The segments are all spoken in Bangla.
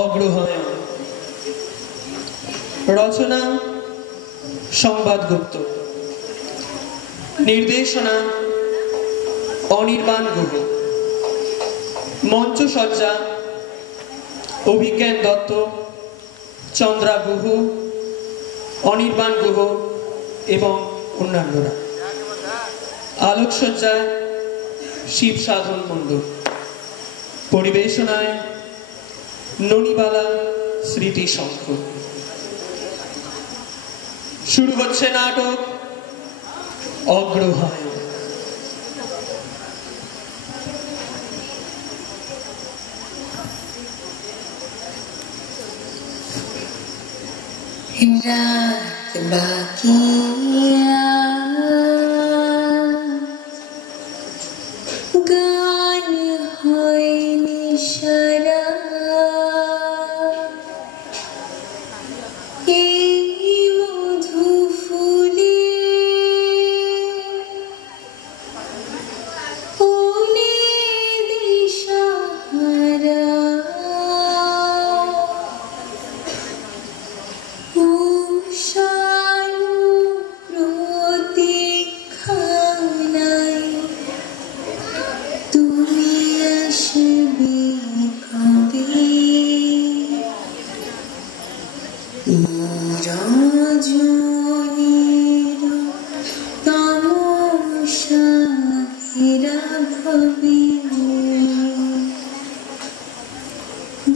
অগ্রহায়ণ। রচনা সংবাদ গুপ্ত, নির্দেশনা অনির্বাণ গুহ, মঞ্চসজ্জা অভিজ্ঞান দত্ত, চন্দ্রা গুহ, অনির্বাণ গুহ এবং অন্যান্যরা। আলোকসজ্জায় শিব সাধন মণ্ডল, পরিবেশনায় ননিবালা স্মৃতি সংঘ। শুরু হচ্ছে নাটক অগ্রহায়ণ। रात बाकी गान হয়নি সারা, এই মধু ফুলে ফুলে দিশাহারা,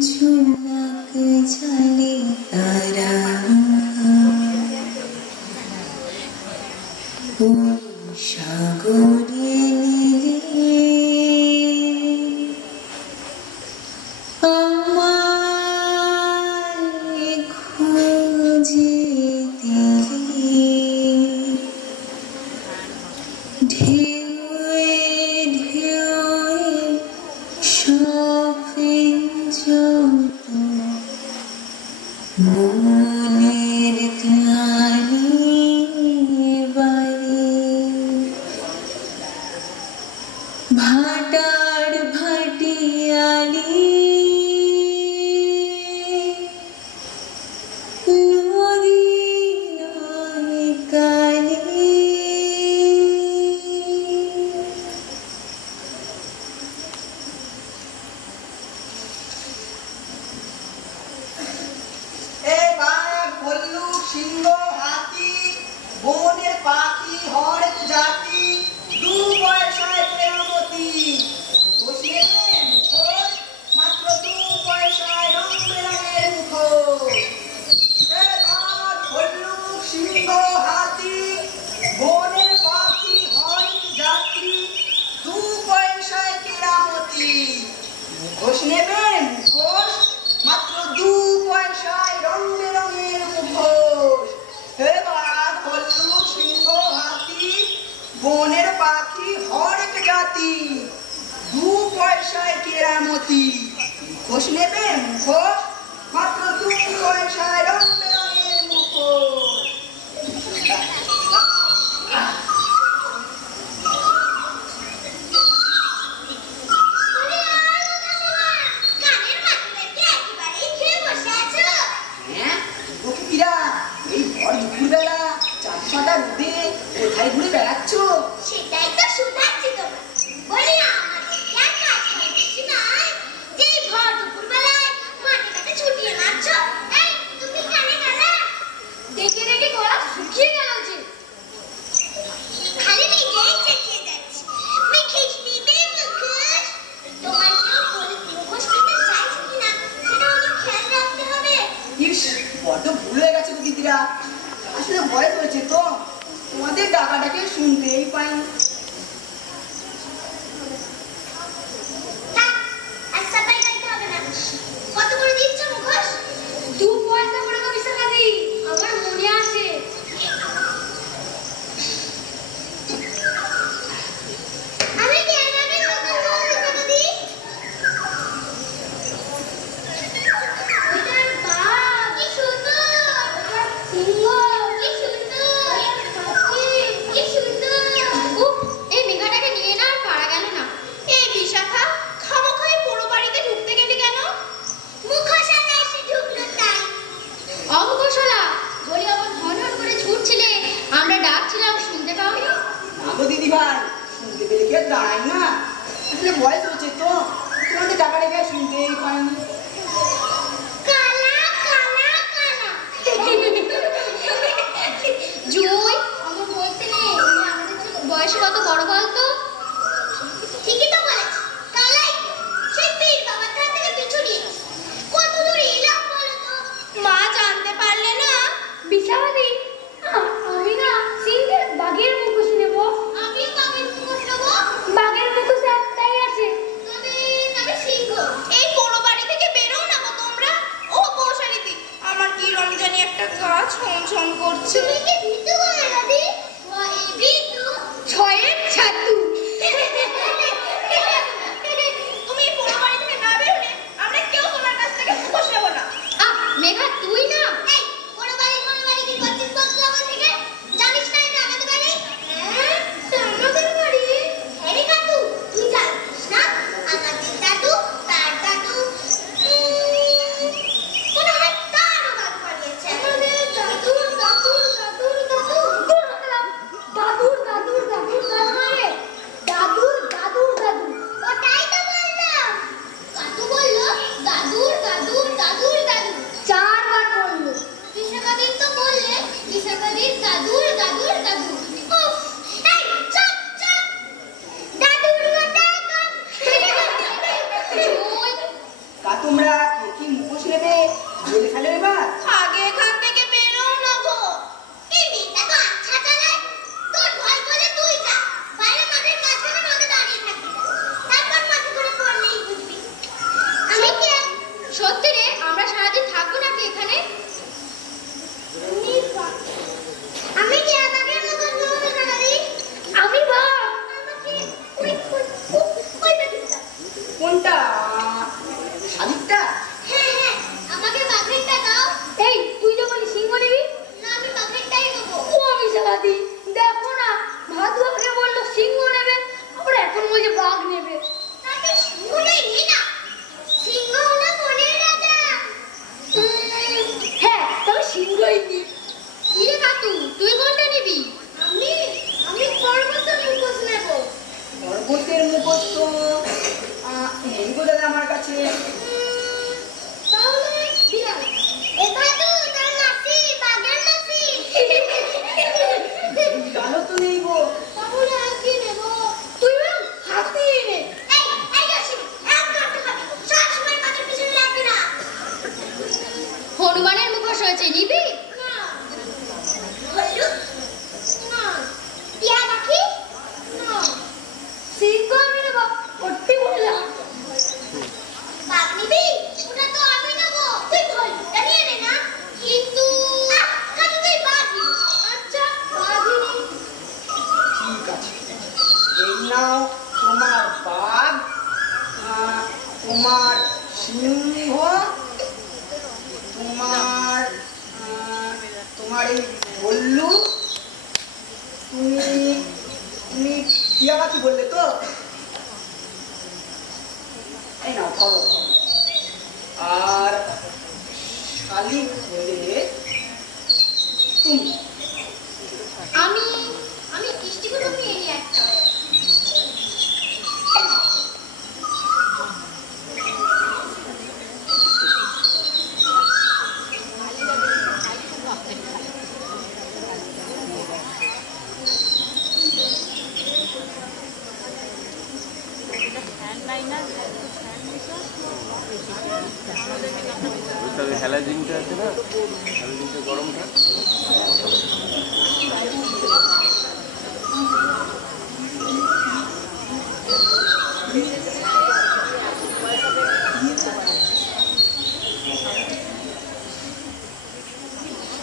ঝুলক ঝালে তারা সাগরে নীলে আমায় খুঁজে দিলে, ঢেউয়ে ঢেউয়ে সবে যত মনের গ্লানি বাড়ি, ভাটার ভাটিয়ালি নদী নয় কালি, সিংহ হাতি বনের পাখি হরেক জাতি, দু পয়সায় কেরামতি বসিয়ে দেন মুখোশ, মাত্র 2 পয়সায় রং বেরঙের মুখোশ। বাঘ ভল্লুক সিংহ হাতি বনের পাখি হরেক জাতি, 2 পয়সায় কেরামতি মুখোশ নেবেন মুখোশ, মাত্র 2 পয়সায় রং বেরঙের মুখোশ। বাঘ ভল্লুক সিংহ হাতি বনের পাখি হরেক জাতি, 2 পয়সায় কেরামতি মুখোশ নেবেন মুখোশ, মাত্র 2 পয়সায় রং বেরঙের মুখোশ। কোথায় ঘুরে বেড়াচ্ছ? সেটাই তো শুধাচ্ছি তোমার। বলি আমাদের কি আর কাজ করার কিছু নাই যে এই ভর দুপুরবেলায় মাঠে ঘাটে ছুটিয়ে মারছ? এই তুমি কানে গেলে? দেখে দেখে গলা শুকিয়ে গেল যে, খালি নিজেই চেঁচিয়ে যাচ্ছি মুখোশ নিবে মুখোশ। তোমার কেউ মুখোশ নিতে চাইছে কিনা সেটা ওদের খেয়াল রাখতে হবে। ইস, বড্ড ভুল হয়ে গেছে দিদিরা, আসলে ভয় করেছে তো, তোমাদের ডাকাটাকে শুনতেই পাইনি। কত করে দিচ্ছ মুখোশ? 2 পয়সা করে গো বিশাখাদি, আমার মনে আছে। আমি ক্যামেরার মতো নই বিশাখাদি। ওটার বাপ কি সুন্দর, সিংহ কি সুন্দর, কি সুন্দর। তোমরা কে কি মুখোশ নেবে বলে ফেলো এবার। আগে এখান থেকে বেরো না গো। এই মেয়েটা তো আচ্ছা চালায়। তোর ভয় বলে তুই যা। বাইরে মাঠের মাঝখানে রোদে দাঁড়িয়ে থাকবি। তারপর মাথা করে পড়লেই বুঝবি। আমি কে? সত্যি রে, আমরা সারাদিন থাকবো নাকি এখানে? আমি কি আমাকে মুখোশ নেবো সারাদিন? আমি বাপ। আমাকে ওই দেখি কোনটা? শালিকটা? হ্যাঁ হ্যাঁ, আমাকে বাঘেরটা দাও। এই তুই যে বলি সিংহ নিবি? না, আমি বাঘেরটাই নেবো। ও আমি সালাদি দেখো না, ভাদু আগে বললো সিংহ নেবে, আবার এখন বলছে বাঘ নেবে। তাহলে সিংহটাই নে না। সিংহ হলো বনের রাজা। হ্যাঁ, তবে সিংহই নি। কি রে কাকু, তুই কোনটা নিবি? আমি খরগোশের মুখোশ নেব। খরগোশের মুখোশ তো নেই গো দাদা আমার কাছে। তাহলে বিড়াল। এ ভাদু, তার মাসি, বাঘের মাসি। বিড়ালও তো নেই গো। তাহলে আর কি নেব? তুই বল হাতি নে। এই গাছি, একদম খাবি। সব সময় পাথর পিছনে লাগবি না। হনুমানের মুখোশ হয়েছে, নিবি? না। হলু? না। টিয়া পাখি? না। সিংহ আমি নেব, করতে বললাম। বাঘ নিবি? ওটা তো আমি নেব। তুই ভলুটা নিয়ে নে না। কিন্তু কাজু তুই বাঘি। আচ্ছা, বাঘি নে। ঠিক আছে, এই নাও তোমার বাঘ, তোমার সিংহ, তোমার তোমার এই বল্লু, তুমি তুমি টিয়া পাখি বললে তো? এই নাও ধরো ধরো। আর শালিক বলে তুমি। আমি কিস্তিগুলো নিয়ে নিই একটা। হ্যালোজিনটা আছে না, হ্যালোজিনটা গরমটা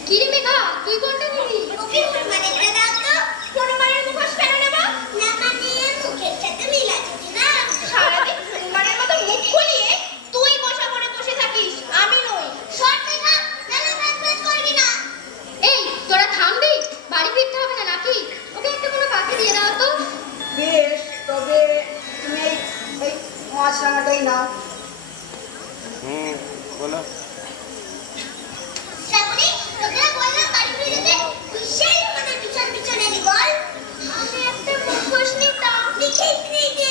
কি রে মেঘা, তুই কোনটা নিবি? ওকে হনুমানেরটা দাও তো। হনুমানের মুখোশ কেন নেব? না মানে মুখের সাথে মিল আছে না। সারাদিন হনুমানের মতো মুখ খুলিয়ে তুই বসা করে বসে থাকিস, আমি নই। শর্ট মেঘা, নালে বাজ করবি না। এই তোরা থামবি? বাড়ি ফিরতে হবে না নাকি? ওকে একটা কোনো পাখি দিয়ে দাও তো। বেশ, তবে তুমি এই এই মশলাটাই নাও। বলো। শ্রাবণী, তোকে বললাম বাড়ি ফিরে যেতে, তুই সেই আমাদের পিছন পিছন এলি বল। আমি একটা মুখোশ নিতাম। লিখিস নি যে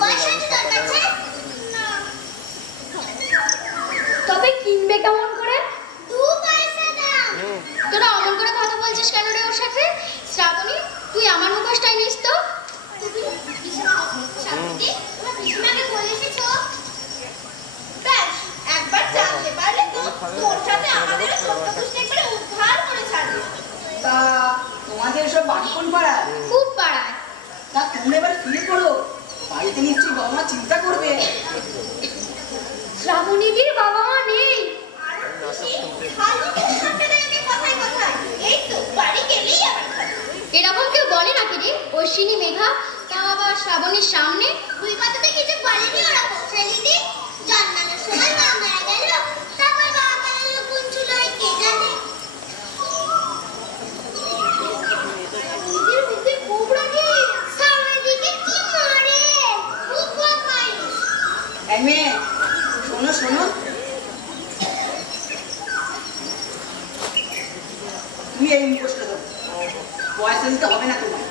পয়সা কি তোর কাছে? না। তবে কিনবে কেমন করে? 2 পয়সা দাম। তোরা অমন করে কথা বলছিস কেন রে ওর সাথে? শ্রাবণী, তুই আমার মুখোশটাই নিস তো। তুমি শ্রাবণী, ওরা পিছনাকে বলে এসেছো। ব্যাস, একবার জানতে পারলে তো তোর সাথে আমাদের সত্যপুষ্টে করে উদ্ধার করে ছাড়বে। তা তোমাদের সব বাড়ি কোন পাড়ায়? খুব পাড়ায়। তা তোমরা এবার ফিরে পড়ো, বাড়িতে নিশ্চয়ই বাবা মা চিন্তা করবে। শ্রাবণীদির বাবা মা নেই। আর খুশি ভালো সামনে দাঁড়িয়ে কথায় কথায় এই তো বাড়ি গেলেই আবার খাবে। এরকম কেউ বলে নাকি রে? অশ্বিনী, মেঘা, তা আবার শ্রাবণীর সামনে দুই কথাতে কিছু বলেনি ওরা। পৌঁছালিদি জন্মানোর সময় মা মারা গেল, তারপর বাবা মারা কোন ছিল কে জানে। নিজের বুদ্ধি খুব রাখে। সামনের কি মারে, খুব বদমাইশ। এই মেয়ে, শোনো শোনো, তুমি এই মুখোশটা দাও, পয়সা দিতে হবে না তোমার।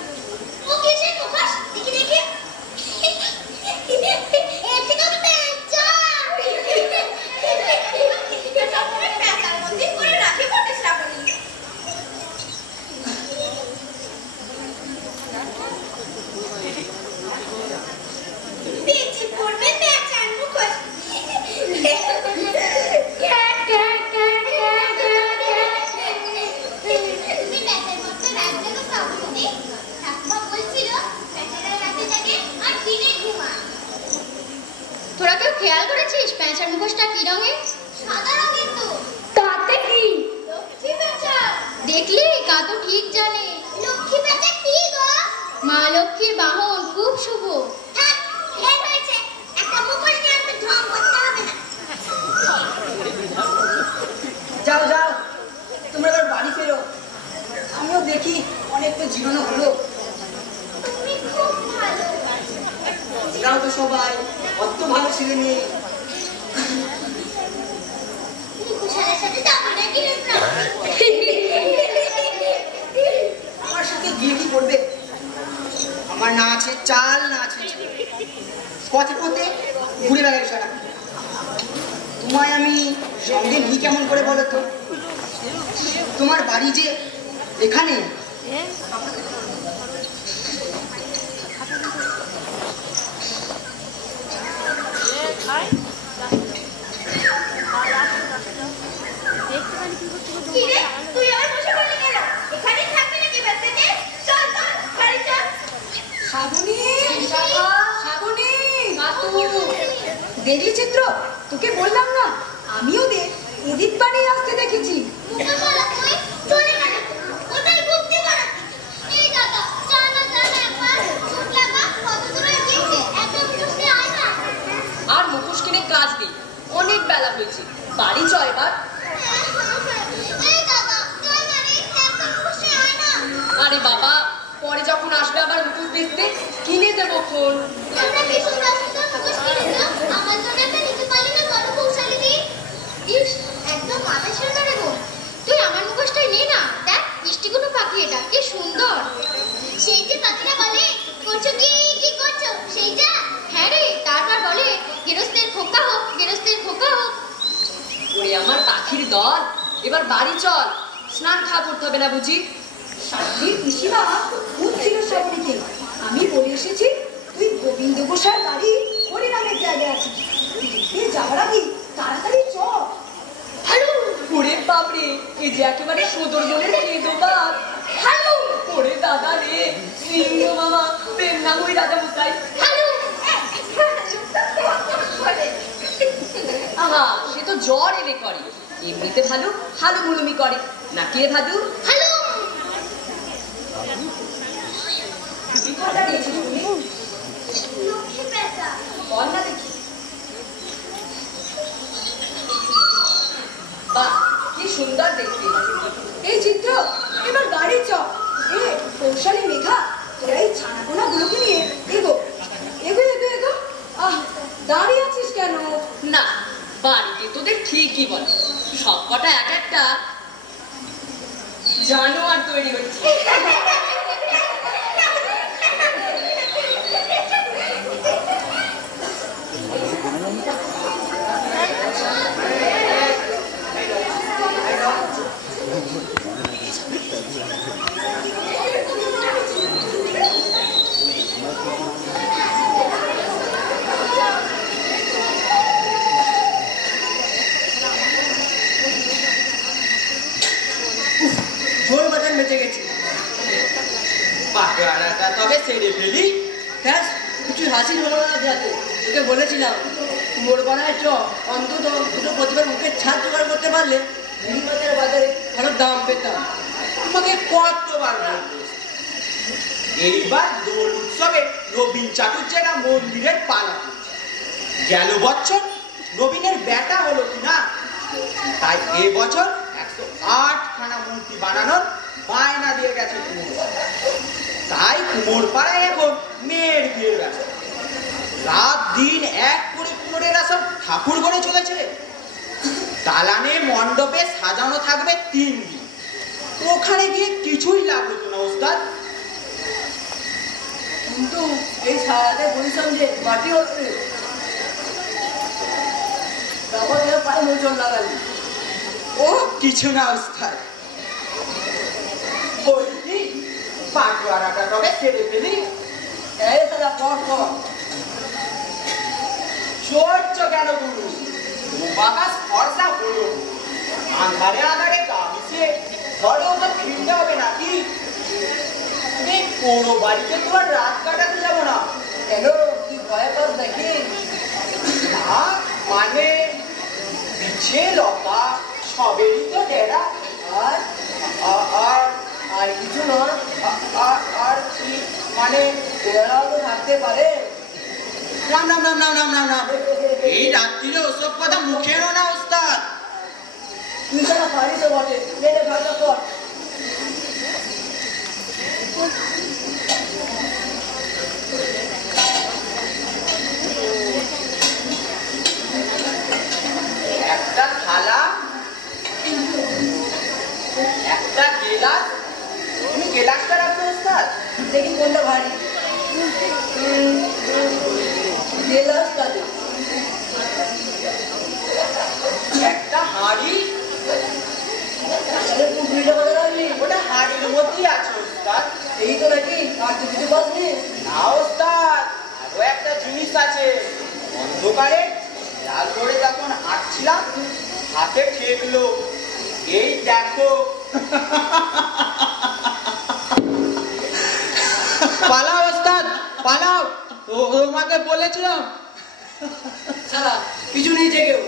ও কিসের মুখোশ? দেখি দেখি। এর থেকেও তো পেঁচা। সবসময় পেঁচার মধ্যে করে রাখে বটে শ্রাবণী। বেঁচে পড়বে পেঁচার মুখোশ। কি রঙের? সাদা রঙের তো। তাতে কি? লক্ষ্মী পেঁচা। দেখলি কা তো ঠিক জানে। লক্ষ্মী পেঁচা কি গো? মা লক্ষ্মীর বাহন, খুব শুভ। থাক, ঢের হয়েছে। একটা মুখোশ নিয়ে একটু ঢং করতে হবে না। যাও যাও, তোমরা এবার বাড়ি ফেরো। আমিও দেখি, অনেক তো জীবনও হলো। তুমি খুব ভালো। যাও তো সবাই, অত ভালো ছেলে মেয়ে। মুখোশের সাথে জামাটা কিনে নাও। আমার সাথে গিয়ে কি করবে? আমার না আছে চাল, না আছে পথে পথে ঘুরে বেড়াই সারা। তোমায় আমি সঙ্গে নিই কেমন করে বলো তো? তোমার বাড়ি যে এখানে। কি রে, তুই আবার বসে পড়লি কেন? এখানেই থাকবি নাকি বাচ্চাতে? চল চল, বাড়ি চল। শ্রাবণী, শ্রাবণী, দেখলি চিত্র? তোকে বললাম না, আমিও এদিক বাড়ি আসতে দেখেছি। মুখে বলা তুই চলে গেল। ওটাই বুদ্ধি করা। এই দাদা, জানা একবার চোট লাগা কত দূরে গিয়েছে। এত মুখোশ নিয়ে আয় না। আর মুখোশ কিনে কাজ নেই, অনেক বেলা হয়েছে, বাড়ি চ এবার। এই দাদা, চল না রে, এত মুখোশ নিয়ে আয় না। আরে বাবা, পরে যখন আসবে আবার মুখোশ বেচতে, কিনে দেবো খন। তোমরা কি সুন্দর সুন্দর মুখোশ কিনেছো? আমার জন্য একটা নিতে পারলি না বড় কৌশলী দি? ইস, একদম মাথা ছিল না রে গো। তুই আমার মুখোশটাই নে না। দেখ, মিষ্টি কোনো পাখি এটা, কি সুন্দর। সেই যে পাখিরা বলে, করছো কি কি করছো সেইটা? হ্যাঁ রে, তারপর বলে গেরস্তের খোকা হোক, গেরস্তের খোকা হোক। ওরে আমার পাখির দল, এবার বাড়ি চল। স্নান খাওয়া করতে হবে না বুঝি? শান্তির পিসিমা খুব ছিল শ্রাবণীকে। আমি বলে এসেছি, তুই গোবিন্দ গোসাইয়ের বাড়ি হরিনামের জায়গায় আছিস। দেখতে যাওয়ার আগে তাড়াতাড়ি চ। হ্যালো, ওরে বাপরে, এই যে একেবারে সদর জনের কেঁদো বাপ। হ্যালো, ওরে দাদা রে, সিংহ মামা, প্রেম নাম ওই রাজা মশাই। হ্যালো। আহা, সে তো জ্বর এলে করে, এমনিতে ভালো হালু মুলুমি করে নাকি রে ভাদু? হ্যালো। কি কথা দিয়েছিস তুমি? লক্ষ্মী পেঁচা। বল না দেখি। বাহ, কি সুন্দর দেখতে। এই চিত্র, এবার গাড়ি চ। এ কৌশলী মেঘা, তোরা এই ছানাপোনা গুলোকে নিয়ে এগো এগো এগো এগো। আহ, দাঁড়িয়ে আছিস কেন? না, বাড়িতে তোদের ঠিকই বলে, সব কটা এক একটা জানোয়ার তৈরি হচ্ছে। ঝোল বাজার বেঁচে গেছি। পাকড়াটা তবে সেরে ফেলি। ব্যাস, কিছু হাসি হলো না যাতে। তোকে বলেছিলাম মোড় বানায় চ, অন্তত দুটো প্রতিবার মুখের ছাদ জোগাড় করতে পারলে বাজারে বাজারে ভালো দাম পেতাম। তোমাকে কতবার বলবো, এইবার দোল উৎসবে রবীন চাটুর্যেরা মন্দিরের পালা করছে। গেল বছর রবীনের বেটা হলো কিনা, তাই এবছর 108 খানা মূর্তি বানানোর বায়না দিয়ে গেছে কুমোর। তাই কুমোর পাড়ায় এখন মেয়ের বিয়ের ব্যস্ত। রাত দিন এক করে কুমোরেরা সব ঠাকুর ঘরে চলেছে। দালানে মণ্ডপে সাজানো থাকবে 3 দিন। ওখানে গিয়ে কিছুই লাভ হতো না ওস্তাদ। কিন্তু এই ছায়াতে বলছিলাম যে মাটি হচ্ছে, তারপর পায়ে মোচন লাগালি। ও কিছু না ওস্তাদ, বলছি পাটওয়ারাটা তবে ছেড়ে ফেলি। এই তারা কর কর। চড়ছ কেন গুরু, বাতাস ফর্সা হলো। আন্ধারে আন্ধারে গা মিশে ঘরেও তো ফিরতে হবে নাকি? কোনো বাড়িতে তো আর রাত কাটাতে যাবো না। কেন তুই ভয় পাস নাকি? না মানে উচ্ছে লতা সবেরই তো ডেরা। আর আর আর কিছু নয়। আর কি মানে ওরাও তো থাকতে পারে। রাম রাম রাম রাম রাম রাম রাম। এই রাত্রিরে ওসব কথা মুখে এনো না ওস্তাদ। তুই সারা পারিস বটে, মেরে ভাগা কর। একটা থালা, একটা গেলাস। তুমি গেলাসটা রাখবে ওস্তাদ? দেখি কোনটা ভারী। গেলাসটা দে। একটা হাঁড়ি। তাহলে পুকুরিটা কথা রাখলি? ওটা হাঁড়ির মধ্যেই আছে ওস্তাদ। এই তো নাকি? আর তো কিছু পাসনি? না ওস্তাদ, আরো একটা জিনিস আছে। অন্ধকারে লাল করে যখন হাঁটছিলাম হাতে ঠেকলো। এই দেখো। পালাও ওস্তাদ পালাও, তোমাকে বলেছিলাম। সারা কিছু নেই জেগেও।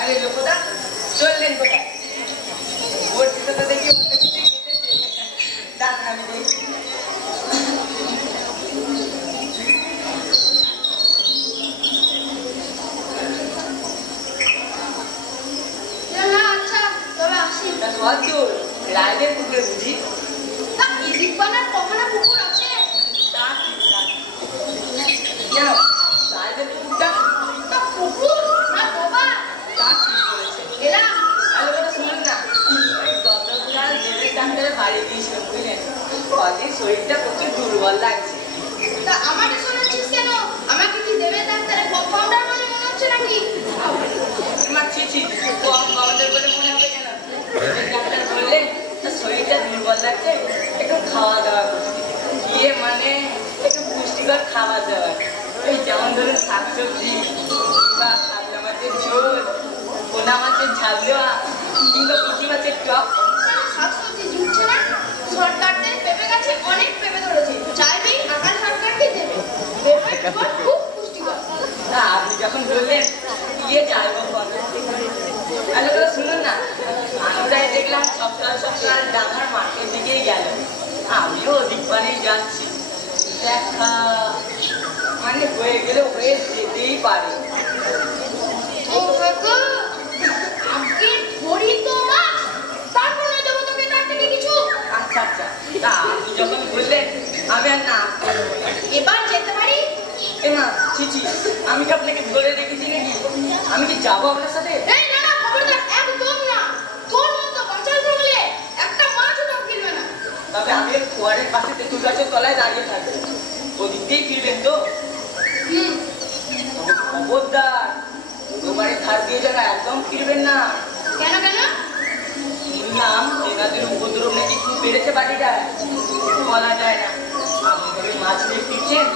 আরে লোকটা চললেন কোথায়? বলছিতে তো দেখি অন্য কিছু দাঁড়ান আমি দেখি। না আচ্ছা তবে আসি। রাইলের পুকুরে বুঝি? তা এদিক বানার কখনো পুকুর আছে? তা ঠিক না। কেন রাইলের পুকুরটা? তা পুকুর না বাবা? তা ঠিক বলেছে। এলাম। আরে কথা শুনুন না, ওই গতকাল দেবের ডাক্তারের বাড়ি গিয়েছিলাম বুঝলেন, কদিন শরীরটা প্রচুর দুর্বল লাগছে। তা আমাকে শোনাচ্ছিস কেন? আমাকে কি দেবে ডাক্তারের কম্পাউন্ডার বলে মনে হচ্ছে নাকি? মা ছি কম আমাদের বলে মনে হবে কেন? ডাক্তার বললেন তার শরীরটা দুর্বল লাগছে, একটু খাওয়া দাওয়া করতে। গিয়ে মানে একটু পুষ্টিকর খাবার দাবার, ওই যেমন ধরুন শাকসবজি বা কাতলা মাছের ঝোল, পোনা মাছের ঝাল দেওয়া কিংবা পুঁটি মাছের টক। কেন শাকসবজি জুটছে না? সরকারদের পেঁপে গাছে অনেক পেঁপে ধরেছে, চাইবেই আকাশ সরকারকে দেবে। পেঁপের ফল খুব পুষ্টিকর। না আপনি যখন বললেন গিয়ে যাইব ফল। আরে কথা শুনুন না, আমরাই দেখলাম সপ্তাহ ডাঙার মাঠের দিকেই গেল, আমিও ওদিক পানেই যাচ্ছি। দেখা মানে হয়ে গেলে হয়ে যেতেই পারে। ও কাকা, আজকে ধরি তো মাছ, তারপর না দেবো তোকে তার থেকে কিছু। আচ্ছা তা আপনি যখন বললেন আমি আর না করবো না। এবার যেতে পারি? এ না ছি আমি কি আপনাকে ধরে রেখেছি নাকি? আমি কি যাবো আপনার সাথে? এই না না, খবরদার একদম না। তোর মতো বাঁচাল থাকলে একটা মাছও তো ফিরবে না। তবে আমি ওই ফোয়ারের পাশে তেঁতুল গাছের তলায় দাঁড়িয়ে থাকবো, ওদিক দিয়েই ফিরবেন তো? হুম। তবে খবরদার তোমার ধার দিয়ে যারা একদম ফিরবেন না। কেন কেন? শুনলাম তেনাদের উপদ্রব নাকি খুব বেড়েছে বাড়িটা, বলা যায় না। আপনি মাছ নিয়ে ফিরছেন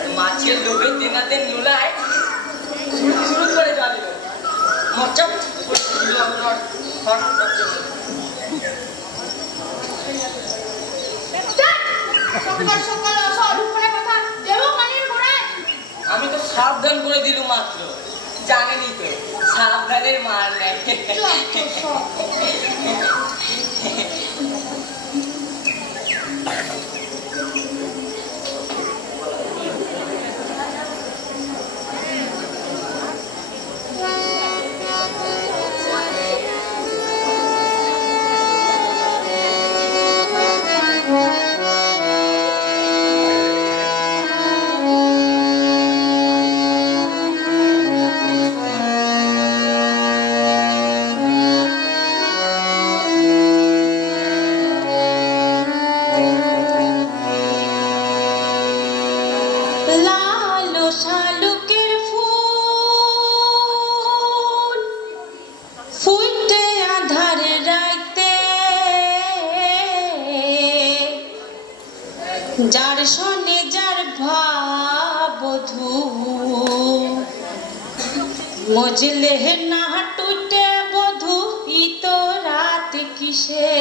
আর মাছের লোভে তেনাদের নোলায় শুরু করে জল এলো। মরচাপ করে দিল আপনার হট সকাল সকাল অসল উপরে কথা দেবো কানের গোড়ায়। আমি তো সাবধান করে দিল মাত্র, জানেনই তো সাবধানের মার নেই। যার সনে যার ভাবধু মজলে না টুটে বধু ইতো রাত কিসে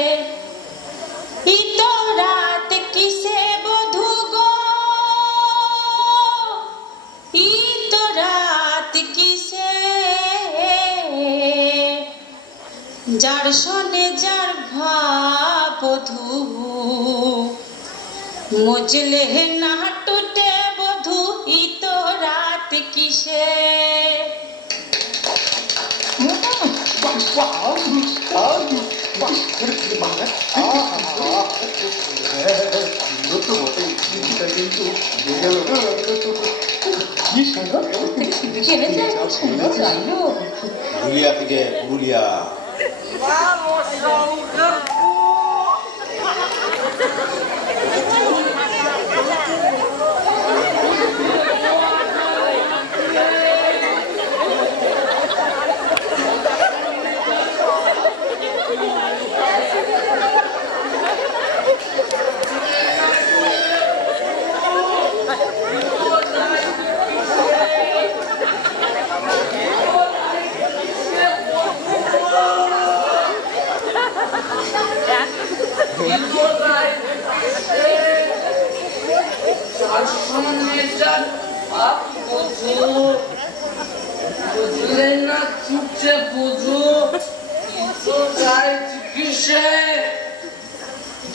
ইতো রাত কিসে বধু গো ইতো রাত কিসে যার সনে যার ভাবধু মজলে না টুটে বধু ইতো রাত কিসে পুরুলিয়া থেকে পুরুলিয়া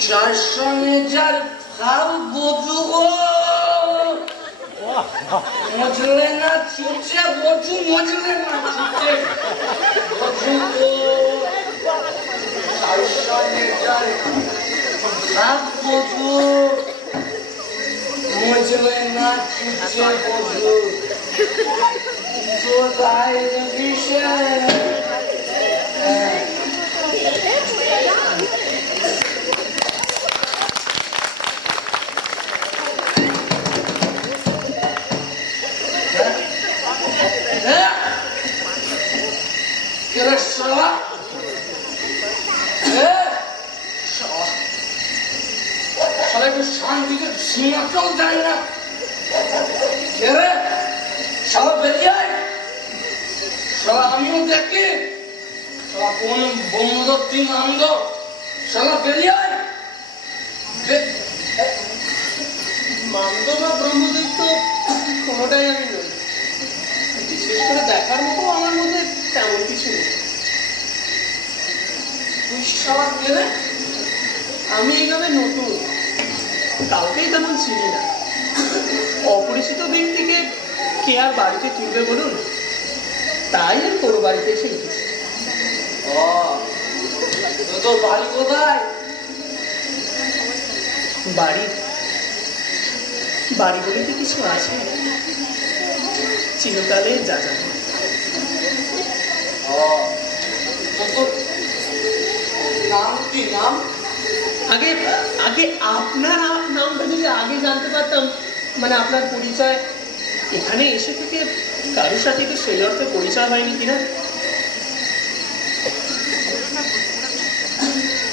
যার সঙ্গে যার ভাব বধু গো মজলে না ছুটছে বধু মজলে না ছুটছে বধু গো যার সঙ্গে যার ভাব বধু মজলে না ছুটছে বধু তো তাই বিষয় শান্তিতে সীমাটাও যায় না সব বেরিয়ে সব আমিও দেখি সব কোন ব্রহ্মদত্তী নান্দ সব বেরিয়ে মান্দ বা ব্রহ্মদত্ত কোনোটাই আমি নই, বিশেষ করে দেখার মতো আমার মধ্যে তেমন কিছু নেই। তুই সব গেলে আমি এই গ্রামে নতুন, কাউকেই তেমন চিনি না। অপরিচিত ব্যক্তিকে কে আর বাড়িতে তুলবে বলুন, তাই আমি কোনো বাড়িতে এসে লিখেছি। তোর বাড়ি কোথায়? বাড়ি বাড়ি বলে কি কিছু আছে? চিরকালে যা যাবে। নাম কি নাম? আগে আগে আপনার নামটা যদি আগে জানতে পারতাম, মানে আপনার পরিচয়, এখানে এসে থেকে কারোর সাথে তো সেই অর্থে পরিচয় হয়নি কিনা।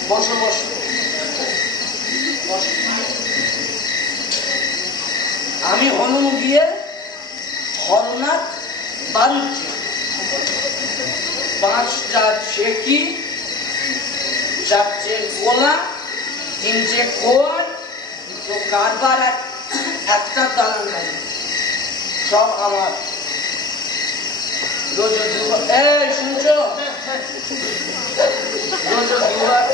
বসো বসো বসো। আমি হনুম গিয়ে হরনাথ বাড়ুচ্ছি, 5টা ছেকি, 4টে গোলা, 3টে খোয়ার, 2টো কারবার আর 1টা দালান বাড়ি, সব আমার। রোজ দুবার শুনছো? রোজ দুবার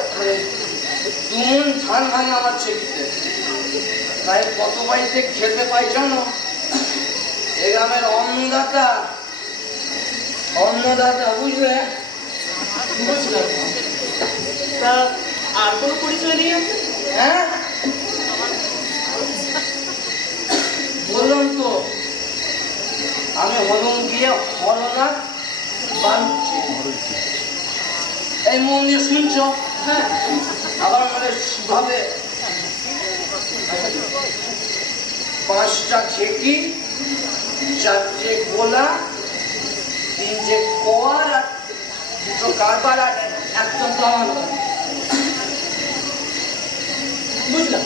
দুমন ধান ভাঙে আমার ছেকিতে, তাই কত বাড়িতে খেতে পাই জানো? এ গ্রামের অন্নদাতা, অন্নদাতা বুঝলে? তা আর কোনো পরিচয় নেই আপনার? হ্যাঁ বললাম তো, আমি হলুম গিয়ে হরনাথ বাড়ুচ্ছি। এই মন্দির শুনছো? হ্যাঁ, আবার মানে ভাবে 5টা ছেকি, 4টে গোলা, 3টে কোয়ার আর 2টো কারবার আর 1টা দালান। বুঝলাম।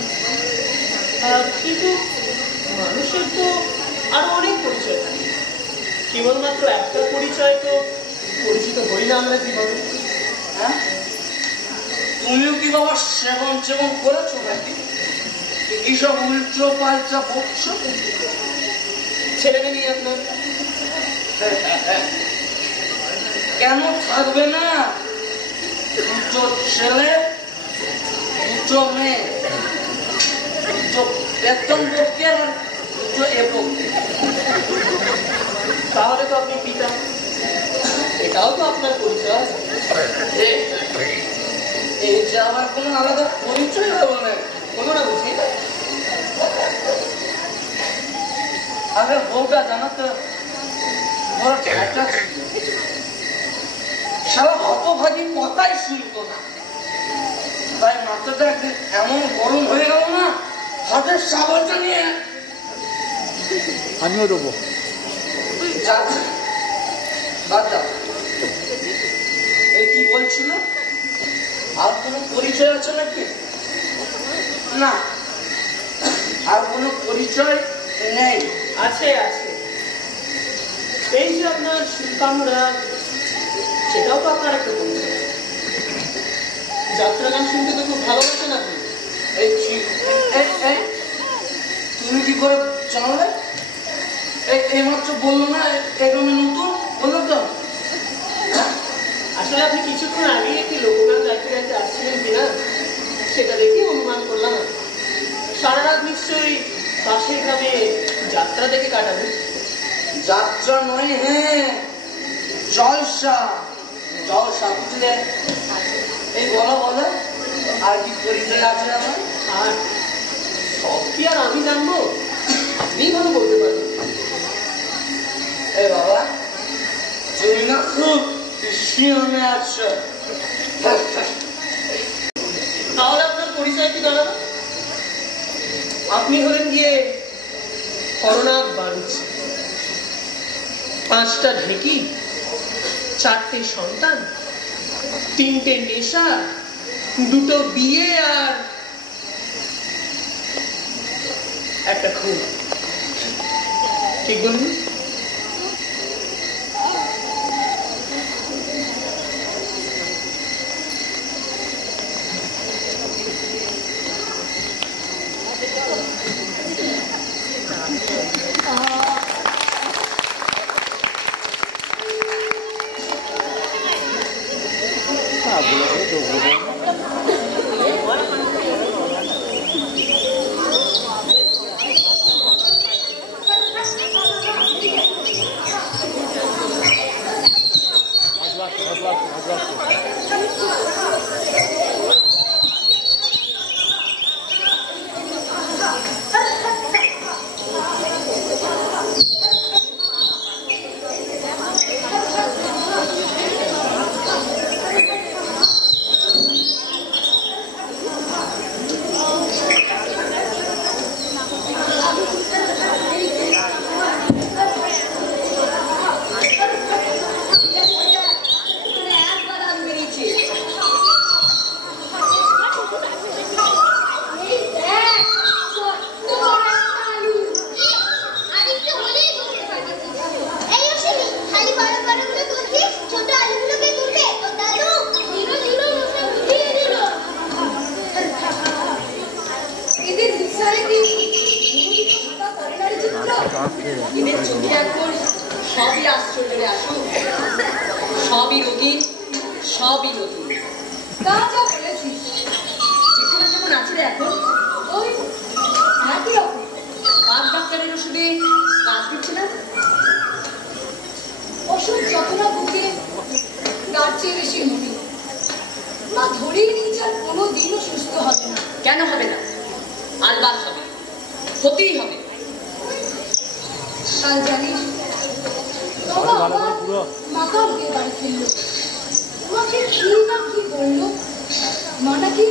কিন্তু মানুষের তো আরো অনেক পরিচয় থাকে, কেবলমাত্র একটা পরিচয় তো পরিচিত হই না আমরা জীবনে। হ্যাঁ, তুমিও কি বাবা সেবন করেছো নাকি? এইসব উল্টো পাল্টা বকছো? ছেলে মেয়ে আপনার কেন থাকবে না? দুটো ছেলে, দুটো মেয়ে, দুটো বেতন পক্ষে আর দুটো এ পক্ষে। তাহলে তো আপনি পিতা, এটাও তো আপনার পরিচয়। এই যে আমার কোনো আলাদা পরিচয় হলো না, কোনো না বুঝি। আগে বউটা জানো তো বড় ঠাট্টা ছিল, সারা হতভাগী কথাই শুনতো না, তাই মাথাটা একদিন এমন গরম হয়ে গেল না, হাতের সাবানটা নিয়ে আমিও দেবো। বাদ দাও। এই কি বলছিল, আর কোনো পরিচয় আছে নাকি? না, আর কোনো পরিচয় নেই। আছে আছে, এই যে আপনার শিল্পানুরাগ, সেটাও তো আপনার একটা পরিচয়। যাত্রা গান শুনতে তো খুব ভালোবাসেন আপনি। তুমি কি করে জানলে? এই মাত্র বললো না এরকম নতুন, বললো তো। আসলে আপনি কিছুক্ষণ আগে একটি লোকগান গাইতে গাইতে আসছিলেন কিনা সেটা দেখে অনুমান করলাম। সারা রাত নিশ্চয়ই পাশের গ্রামে যাত্রা দেখে কাটাবেন। যাত্রা নয়, হ্যাঁ জলসা, জলসা বুঝলে? এই বলো বলো, আর কি পরিচয় আছে আমার? আর সব কি আর আমি জানবো? আপনিই ভালো বলতে পারবেন। এই বাবা, তুমি না খুব শিওনে আছো। তাহলে আপনার পরিচয় কি দাঁড়াবে? আপনি হলেন গিয়ে করোনা বাড়ুচ্ছে, 5টা ঢেকি, 4টে সন্তান, 3টে নেশা, 2টো বিয়ে আর একটা খুন। ঠিক বলুন? এদের ছবি এখন সবই আশ্চর্যে আসুক, সবই রঙিন, সবই নতুন। তা যা বলেছিস, যেখানে যেমন আছে এখন ওই একই রকম বাঘ ডাক্তারের ওষুধে কাজ দিচ্ছে না। ওষুধ যত না বুকে তার চেয়ে বেশি নবীন, না ধরেই নিচ্ছে আর কোনো দিনও সুস্থ হবে না। কেন হবে না? আলবাত হবে, হতেই হবে। কাল জানিস বাবা আবার মাথা উঠে বাড়ি ফিরল। তোমাকে কি না কি বললো, মা নাকি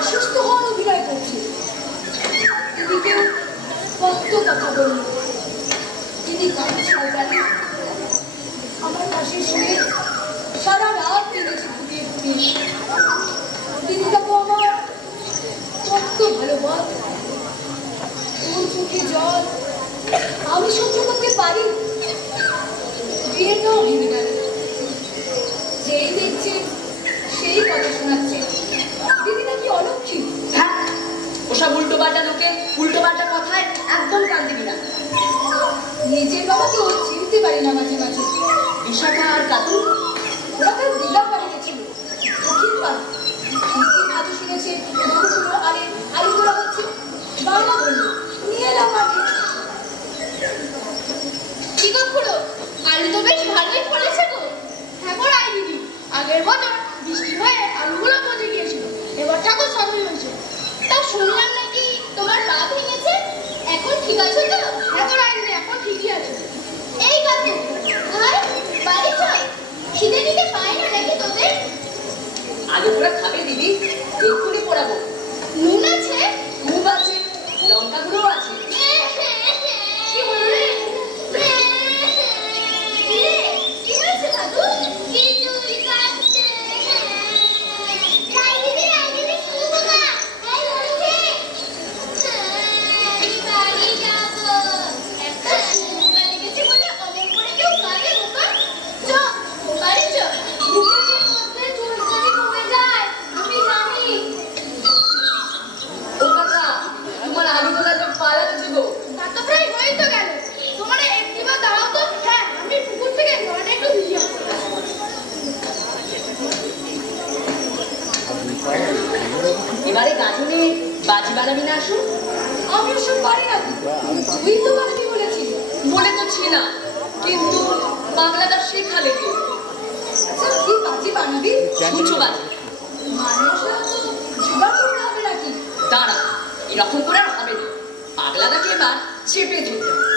অসুস্থ হওয়ার অভিনয় করছে। দিদিকে কত কথা বললো, দিদি কাঁদছে জানি। আমার পাশে শুয়ে সারা রাত কেঁদেছে ফুটিয়ে ফুটিয়ে। দিদিটা তো আমার কত ভালো বল। কথায় একদম কান দিবি না। নিজের বাবাকেও চিনতে পারি না মাঝে মাঝে। বিশাখা আর কাতু ওরা তো দিলাম বাড়ি গেছিল দক্ষিণ পাল কাজু শুনেছে গরুগুলো আরে তোরা হচ্ছে বাংলা বললো নিয়ে এলাম মাঠে। কি গো খুড়ো, আলু তো বেশ ভালোই ফলেছে গো। হ্যাঁ গো রাই দিদি, আগের বছর বৃষ্টি হয়ে আলুগুলো পচে গিয়েছিল, এবার ঠাকুর সবই হয়েছে। তা শুনলাম নাকি তোমার পা ভেঙেছে, এখন ঠিক আছে তো? হ্যাঁ গো রাই দিদি, এখন ঠিকই আছে। এই কাকু ভাই বাড়ি চল, খিদে নিতে পায় না নাকি তোদের? আলু পোড়া খাবে দিদি? এক্ষুনি পোড়াবো। নুন আছে? মুগ আছে, লঙ্কা গুঁড়ো আছে। কি বলো রে? কি হয়েছে দাদু? খিচুড়ি খাচ্ছে। রাই দিদি শুনো বাবা, এই হচ্ছে বাড়ি যাবো। একটা সুন্দর লেগেছে বলে অনেক করে কেউ কাঁদে বাবা। চল বাড়ি চল, বুকের মধ্যে চুলকানি কমে যায়, আমি জানি। ও কাকা, তোমার আলু পোড়া তো পালাচ্ছে গো। তা তো প্রায় হয়ে তো গেল। তোমার একটিবার দাঁড়াও তো। হ্যাঁ, আমি পুকুর থেকে জলটা একটু ভিজিয়ে আসি। এবারে গাজনে বাজি বানাবি না আসুন? আমি ওসব পারি না, তুই তো বাড়ি বলেছিস। বলে তো ছিলাম, কিন্তু বাংলাটা শেখালে কে? আচ্ছা কি বাজি বানাবি? সূর্য বাজি। মানুষরা তো জোগাড় করতে হবে নাকি? দাঁড়া, এরকম করে আর হবে না। পাগলাটাকে এবার চেপে ধরতে হবে।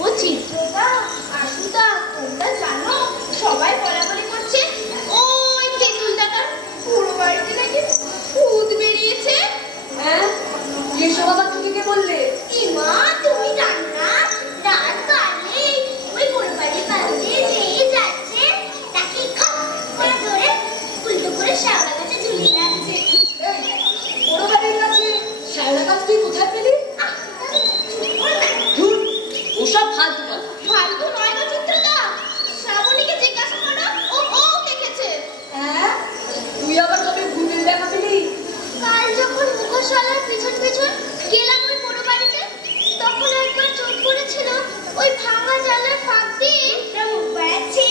ও চিত্রদা, আশুদা, তোমরা জানো সবাই বলাবলি করছে ওই তেঁতুল দাদার পুরো বাড়িতে নাকি ভূত বেরিয়েছে। হ্যাঁ, এসব আবার তুমি কে বললে? ইমা, তুমি জানো না? রাত কালে ওই বড় বাড়ির পাশে যে যাচ্ছে তাকে খপ করে ধরে উল্টো করে শ্যাওলা গাছে ঝুলিয়ে রাখছে। বড় বাড়ির কাছে শ্যাওলা গাছ তুই কোথায় পেলি? আহ, চুপ কর না। ধুর, ওসব ফালতু কথা। ফালতু নয় গো চিত্রদা, শ্রাবণীকে জিজ্ঞাসা করো, ও দেখেছে। হ্যাঁ, তুই আবার কবে ভূতের দেখা পেলি? কাল যখন মুখোশালার পিছন পিছন গেলাম ওই বড় বাড়িতে, তখন একবার চোখ পড়েছিল ওই ভাঙা জালের ফাঁক দিয়ে মুখ বাড়াচ্ছে।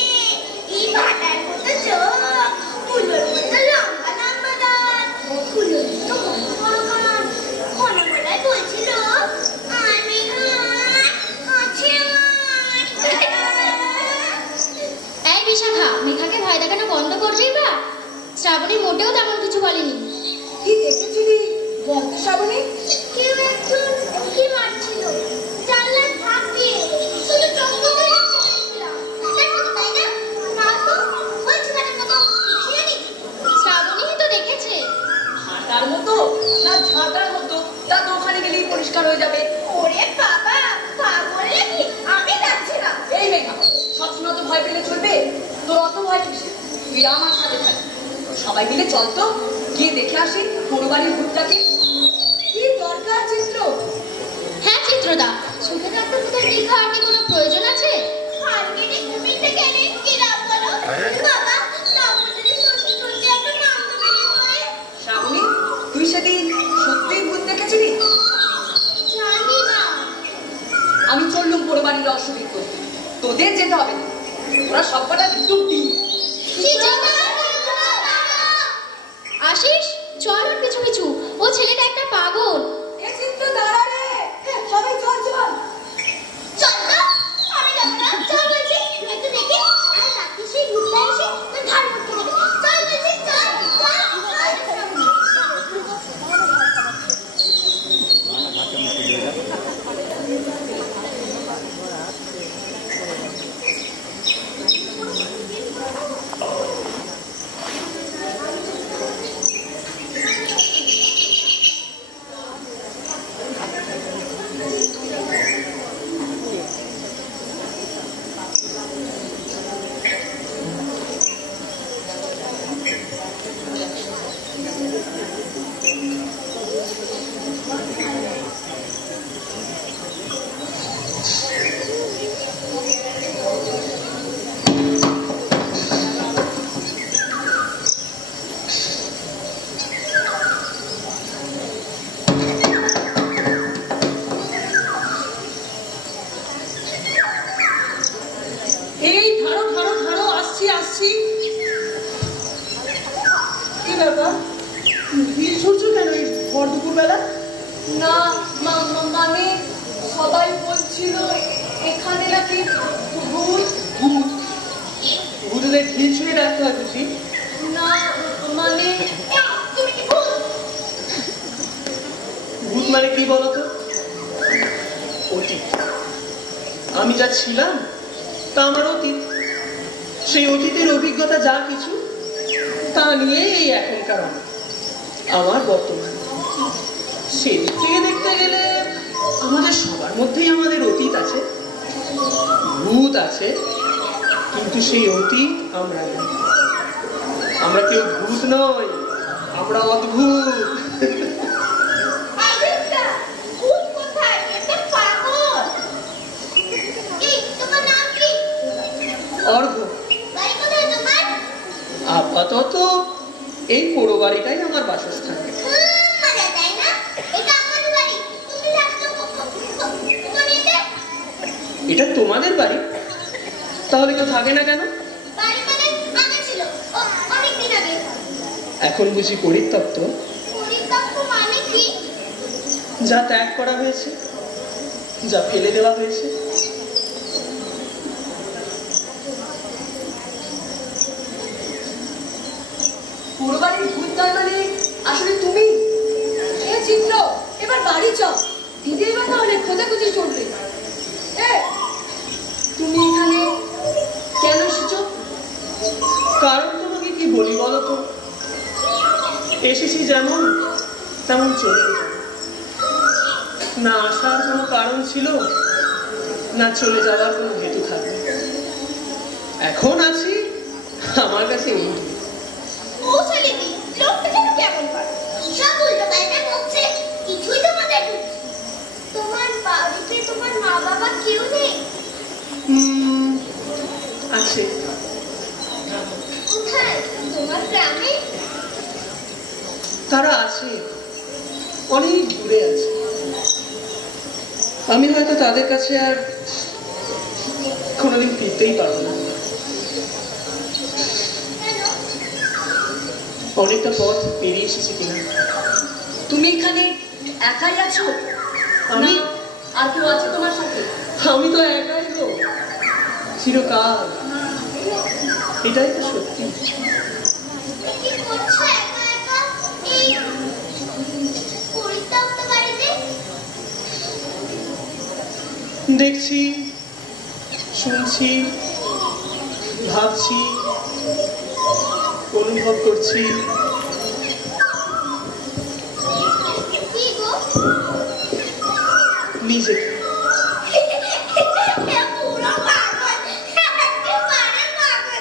এই ভাটার মতো চোখ, কুলোর মতো লম্বা লম্বা দাঁত, কুলোর মতো বড় বড় কান, ঘন গলায় বলছিল আমি কাছে এই বিশাখা, মেঘাকে ভয় দেখানো বন্ধ করবি বা? শ্রাবণী মোটেও তেমন কিছু বলেনি। কি দেখেছিলি বলতে শ্রাবণী? কেউ একজন উঁকি মারছিল জানলার ফাঁক দিয়ে, শুধু চোখ বুজে দেখতে পেয়েছিলাম। দেখো তাই না? না তো, ওই ছেলেটার মতো ছিঁড়ে নি। শ্রাবণী তো দেখেছে। হাঁটার মতো না ঝাঁটার মতো, তা তো ওখানে গেলেই পরিষ্কার হয়ে যাবে। ওরে বাবা, পাগল নাকি? আমি যাচ্ছি না। এই মেঘা, সবসময় তো ভয় পেলে চলবে? তোর অত ভয় কিসে? তুই আমার সাথে থাকি। সবাই মিলে চল তো, গিয়ে দেখে আসি পুরো বাড়ির ভূতটাকে। কি দরকার চিত্র? হ্যাঁ চিত্রদা, শুধু থাকতে তোদের এই খাওয়ার কি কোনো প্রয়োজন আছে? হালকেটে কুমিরটা কেন কি লাভ বলো? বাবা, তখন যদি সত্যি সত্যি একটা নাম বেরিয়ে পড়ে। শ্রাবণী, তুই সেদিন সত্যিই ভূত দেখেছিলি? জানি না। আমি চললুম পুরো বাড়ির অসুবিধ করতে। তোদের যেতে হবে না, ওরা সব কটা ভিতর দিই। আশিস, চল ওর পিছু পিছু, ও ছেলেটা একটা পাগল। এ চিত্র দাঁড়া রে, সবাই চল চল। চল তো, আমি যাবো না। চল বলছি, একটু দেখি। আর রাতে সেই ভূতটা এসে তোর ঘাড় মটকে দেবে। চল বলছি, চল, দুপুরবেলা? না মানে সবাই বলছিল এখানে নাকি ভূত। ভূত? ভূতদের ঢিল ছুঁয়ে রাখতে হয় বুঝি? না মানে তুমি কি ভূত? ভূত মানে কি বলতো? অতীত। আমি যা ছিলাম তা আমার অতীত। সেই অতীতের অভিজ্ঞতা যা কিছু তা নিয়ে এই এখনকার আমার বর্তমান। সেদিক থেকে দেখতে গেলে আমাদের সবার মধ্যেই আমাদের অতীত আছে, ভূত আছে, কিন্তু সেই অতীত আমরা নই। আমরা কেউ ভূত নই, আমরা অদ্ভুত। ভূত কোথায়? এটা পাগল। এই তোমার নাম কি? অর্ঘ। বাড়ি কোথায় তোমার? আপাতত এই পোড়ো বাড়িটাই আমার বাসস্থান। মজা তাই না? এটা আমার বাড়ি। তুমি থাকতো কোনিতে? এটা তোমাদের বাড়ি? তাহলে কেউ থাকে না কেন? বাড়ি মানে আগে ছিল। অনেকদিন আগে। এখন বুঝি পরিত্যক্ত? পরিত্যক্ত মানে কি? যা ত্যাগ করা হয়েছে, যা ফেলে দেওয়া হয়েছে। পুরো বাড়ির ভূত তার মানে আসলে তুমি? এ চিত্র, এবার বাড়ি চল। দিদি এবার তাহলে খোঁজাখুঁজি চলবে। তুমি এখানে কেন এসেছো? কারণ তোমাকে কি বলি বলো তো? এসেছি যেমন তেমন চলে যাব। না আসার কোনো কারণ ছিল, না চলে যাওয়ার কোনো হেতু থাকবে। এখন আছি, আমার কাছে নেই। ও ছেলেটি, লোকটা যেন কেমন পারে। সব উল্টো পাল্টা বলছে, কিছুই তোমাদের ঢুকছে। তোমার বাড়িতে তোমার মা বাবা কেউ নেই? আছে। কোথায়? তোমার গ্রামে? তারা আছে, অনেক দূরে আছে। আমি হয়তো তাদের কাছে আর কোনোদিন ফিরতেই পারবো না। অনেকটা পথ পেরিয়ে এসেছি কিনা। তুমি এখানে একাই আছো? আমি? আর কেউ আছে তোমার সাথে? আমি তো একাই গো, চিরকাল। এটাই তো সত্যি। কি করছো একা একা এই পরিত্যক্ত বাড়িতে? দেখছি, শুনছি, ভাবছি, অনুভব করছি। কি গো? নিজেকে। পুরো পাগল, একেবারে পাগল।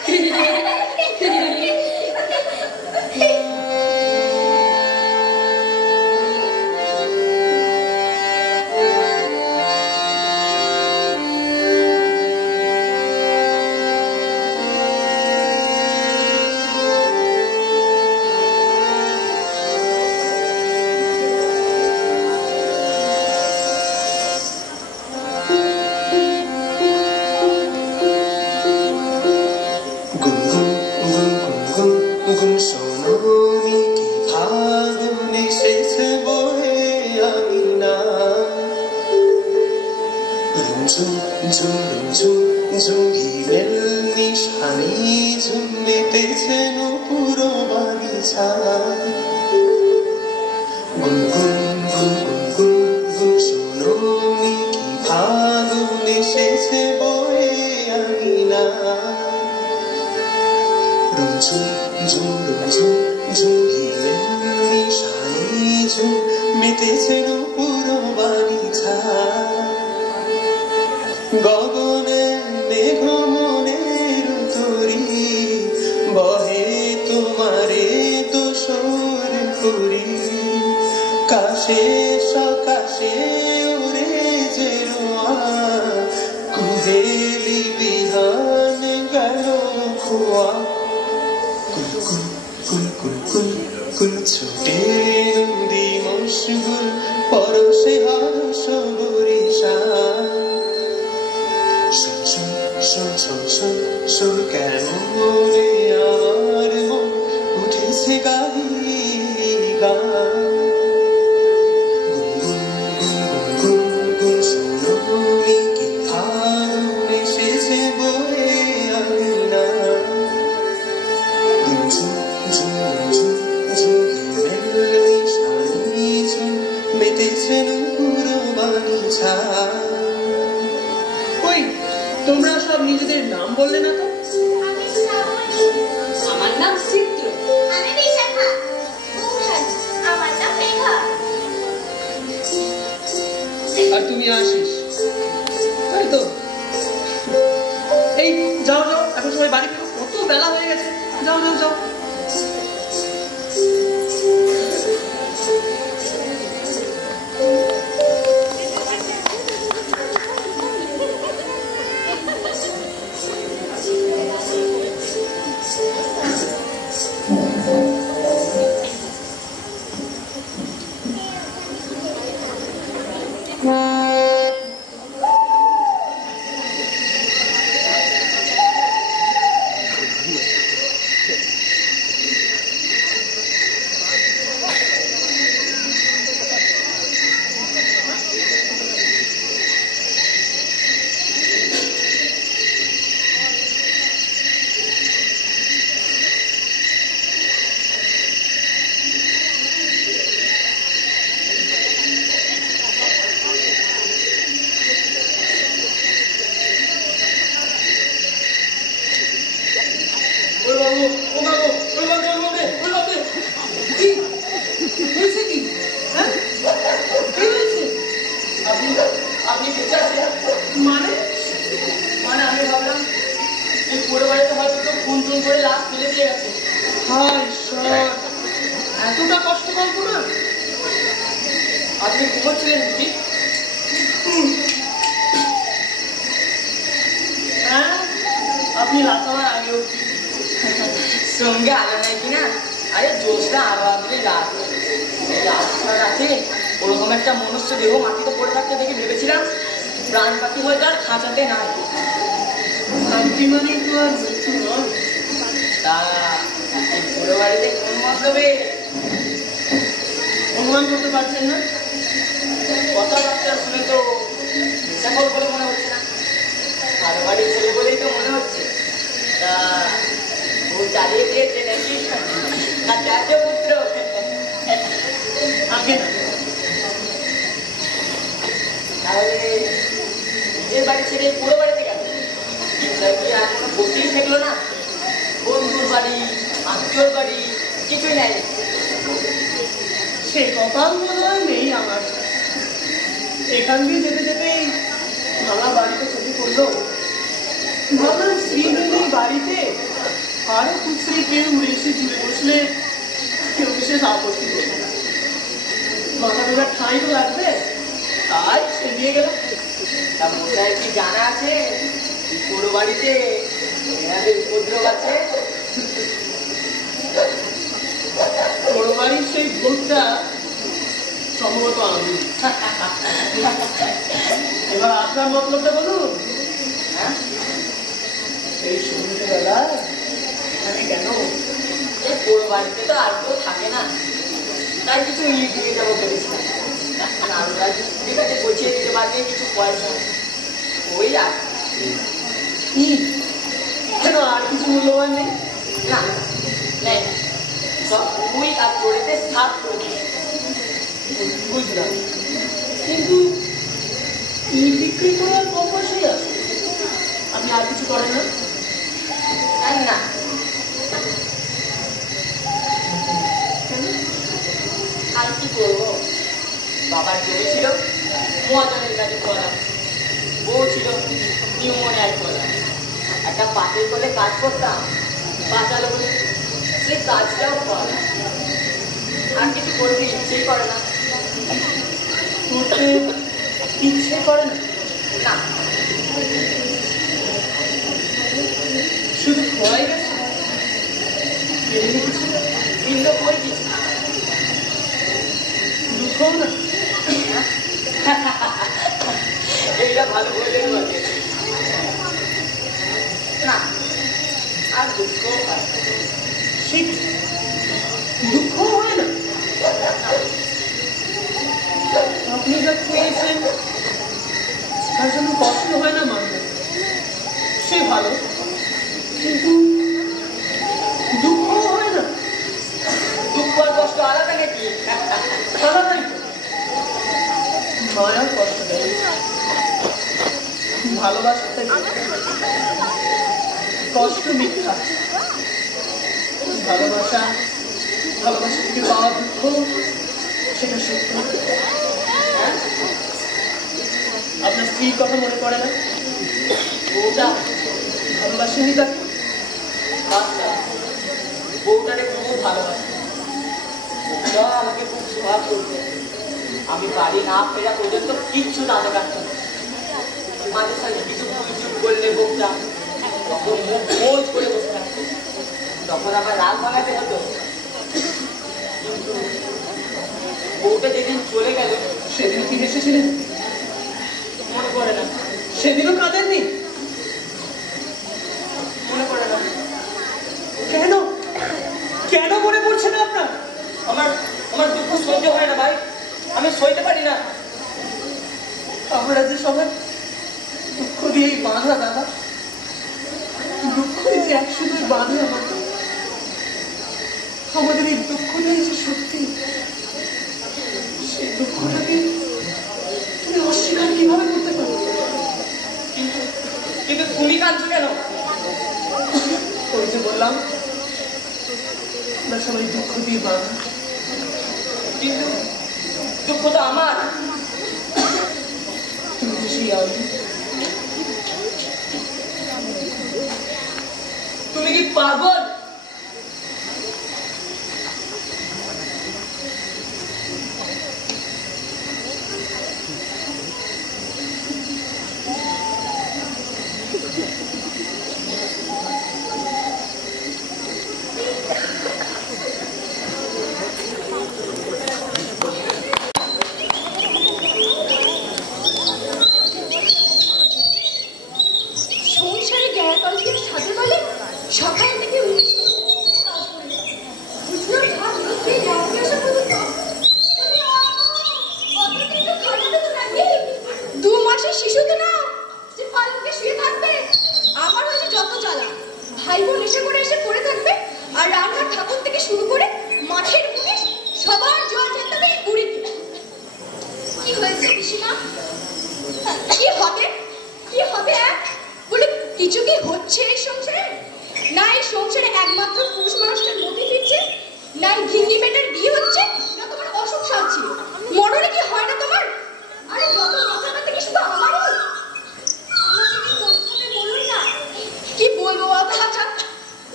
গগনে মেঘমনের তরি বহে তোমারে দোসর করি কাশে সকাশে উড়ে যে রোয়া কুহেলি বিহান গেল খোয়া কুল কুল কুল কুল কুল কুল ছুটে নদী মশগুল পরশে হর্ষ বরিশা শোন কেমন আমার মন উঠেছে গাই গান তুলে দিয়ে গেছে। হায় ঈশ্বর, এতটা কষ্ট পাবো না? আপনি ঘুমোচ্ছিলেন বুঝি? হ্যাঁ, আপনি রাত হওয়ার আগে অব্দি। সঙ্গে আলো নাই কিনা? আরে জোসটা আরো আপনি রাত রাতে ওরকম একটা মনুষ্য দেহ মাটিতে পড়ে থাকতে দেখে ভেবেছিলাম প্রাণ পাখি হয়ে তার খাঁচাতে নাই। শান্তি মানেই তো আর মৃত্যু নয়। তা এই পুরো বাড়িতে কোন মতলবে? অনুমান করতে পারছেন না? কথাবার্তা শুনে তো সকল বলে মনে হচ্ছে না, ভালো বাড়ির ছেলে বলেই তো মনে হচ্ছে। তা ও চালিয়ে দিয়েছে নাকি না দেখে পুত্র? আগে না, তাহলে নিজের বাড়ি ছেড়ে পুরো বাড়িতে গেল, কি আর কোনো বসেই থাকলো না? বন্ধুর বাড়ি, আত্মীয়র বাড়ি কিছুই নাই। সে কপাল মনে হয় নেই আমার। এখান দিয়ে যেতে যেতেই ভাঙা বাড়িতে চোখে পড়লো। ভাবলাম স্ত্রী নেই বাড়িতে, আরো কুশ্রী কেউ এসে জুড়ে বসলে কেউ বিশেষ আপত্তি করবে না। মাথা গোজার ঠাঁই তো লাগবে, তাই সে দিয়ে গেল। তা মশাই কি জানা আছে পুরো বাড়িতে এনাদের উপদ্রব আছে? বড় বাড়ির সেই ভূতটা সম্ভবত আমি। এবার আপনার মতলবটা বলুন। হ্যাঁ, এই সন্ধ্যেবেলা এখানে কেন? এই পুরো বাড়িতে তো আর কেউ থাকে না, তাই কিছু ইট দিয়ে যাবো ভেবেছিলাম। ঠিক আছে, গুছিয়ে দিতে পারবে কিছু পয়সা, ওই আর কি কেন? আর কিছু মূল্যবান নেই? না নেই, সব তুই আর চড়েতে সাত করে। বুঝলাম, কিন্তু ইট বিক্রি করে আর কম পয়সাই আছে। আপনি আর কিছু করেন না? না, আর কি করবো? বাবার জমি ছিল মহাজনের কাছে করলাম, বউ ছিল নিউমোনিয়ায় করলাম, একটা পাটের করে কাজ করতাম, বাঁচালো বলে সেই কাজটাও করলাম। আর কিছু করতে ইচ্ছেই করে না। করতে ইচ্ছে করে না? না, শুধু খোয়াই গেছে, এমনি কিছু ভিন্ন বই কিছু দুঃখও না? এইটা ভালো বললেন বলে না, আর দুঃখ ঠিক দুঃখও হয় না? আপনি যা পেয়েছেন তার জন্য কষ্ট হয় না মানবে, সে ভালো, কিন্তু দুঃখও হয় না? দুঃখ আর কষ্ট আলাদা নাকি? আলাদাই তো। মায়ার কষ্ট দেয়, ভালোবাসা থেকে কষ্ট মিথ্যা। ভালোবাসা থেকে পাওয়া দুঃখ সেটা সত্য। আপনার স্ত্রীর কথা মনে পড়ে না? বউটা ভালোবাসেনি তাকে? আচ্ছা, বউটাকে খুব ভালোবাসে, বউটা আমাকে খুব সোহাগ করবে। আমি বাড়ি না ফেরা পর্যন্ত কিচ্ছু দাঁড়ে রাখতাম না। মাঝে সাঝে কিছু চুপ করলে বউটা তখন মুখ খোঁজ করে বসে থাকতো, তখন আবার রাগ ভাঙাতে হতো। কিন্তু বউটা যেদিন চলে গেল সেদিন কি হেসেছিলেন? মনে পড়ে না, সেদিনও কাঁদেননি? মনে পড়ে না। কেন কেন মনে পড়ছে না আপনার? আমার দুঃখ সহ্য হয় না ভাই, আমি সইতে পারি না। আমরা যে সবাই দুঃখ দিয়েই বাঁধা দাদা, দুঃখ যে একসঙ্গে বাঁধে আমাদের এই দুঃখটাই যে সত্যি, সেই দুঃখটাকে তুমি অস্বীকার কিভাবে করতে পারো? কিন্তু তুমি কাঁদছো কেন? ওই যে বললাম আমরা সবাই দুঃখ দিয়ে বাঁধা। কিন্তু দুঃখ তো আমার। তুমি যে সেই আমি, তুমি কি পাগল? ঠাকুর থেকে শুরু করে মাঠের মুনিশ সবার জল যেতে হবে এই বুড়িতে। কি হয়েছে পিসিমা? কি হবে? কি হবে? বলে কিছু কি হচ্ছে এই সংসারে? না এই সংসারে একমাত্র পুরুষ মানুষটার মধ্যে ফিরছে, না এই ঘিঙ্গি মেয়েটার বিয়ে হচ্ছে, না তোমার অসুখ সারছে। মরণে কি হয় না তোমার? আরে যত মাথা ব্যথা কি শুধু আমারই? আমাকে কি করতে হবে বলুন না। কি বলবো অত আচ্ছা,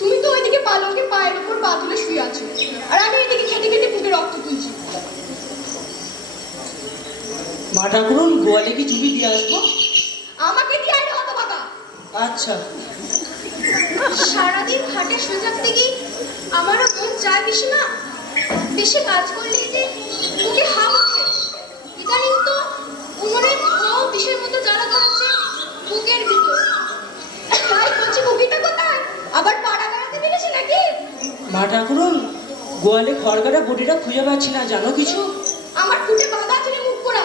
তুমি তো ওইদিকে পালঙ্কে পায়ের উপর পা তুলে শুয়ে আছো, আর আমি এদিকে খেটে খেটে বুকে রক্ত তুলছি। মা ঠাকুরুন, গোয়ালে কি চুবি দিয়ে আসবো? আমাকে দিয়ে আয় হতো বাবা। আচ্ছা। সারাদিন খাটে শুয়ে থাকতে কি আমারও মন চায় পিসিমা। বেশি কাজ করলে যে বুকে হাম ওঠে। ইদানিং তো উনুনের ধোঁয়া বিষের মতো জ্বালা ধরছে বুকের ভিতর। তাই বলছি বুকিটা কোথায়? আবার পাড়া বেড়াতে পেরেছে নাকি? মা ঠাকুরুন, গোয়ালে খড়গাড়া বটিটা খুঁজে পাচ্ছি না, জানো কিছু? আমার খুঁটে বাঁধা আছে মুখ পোড়া।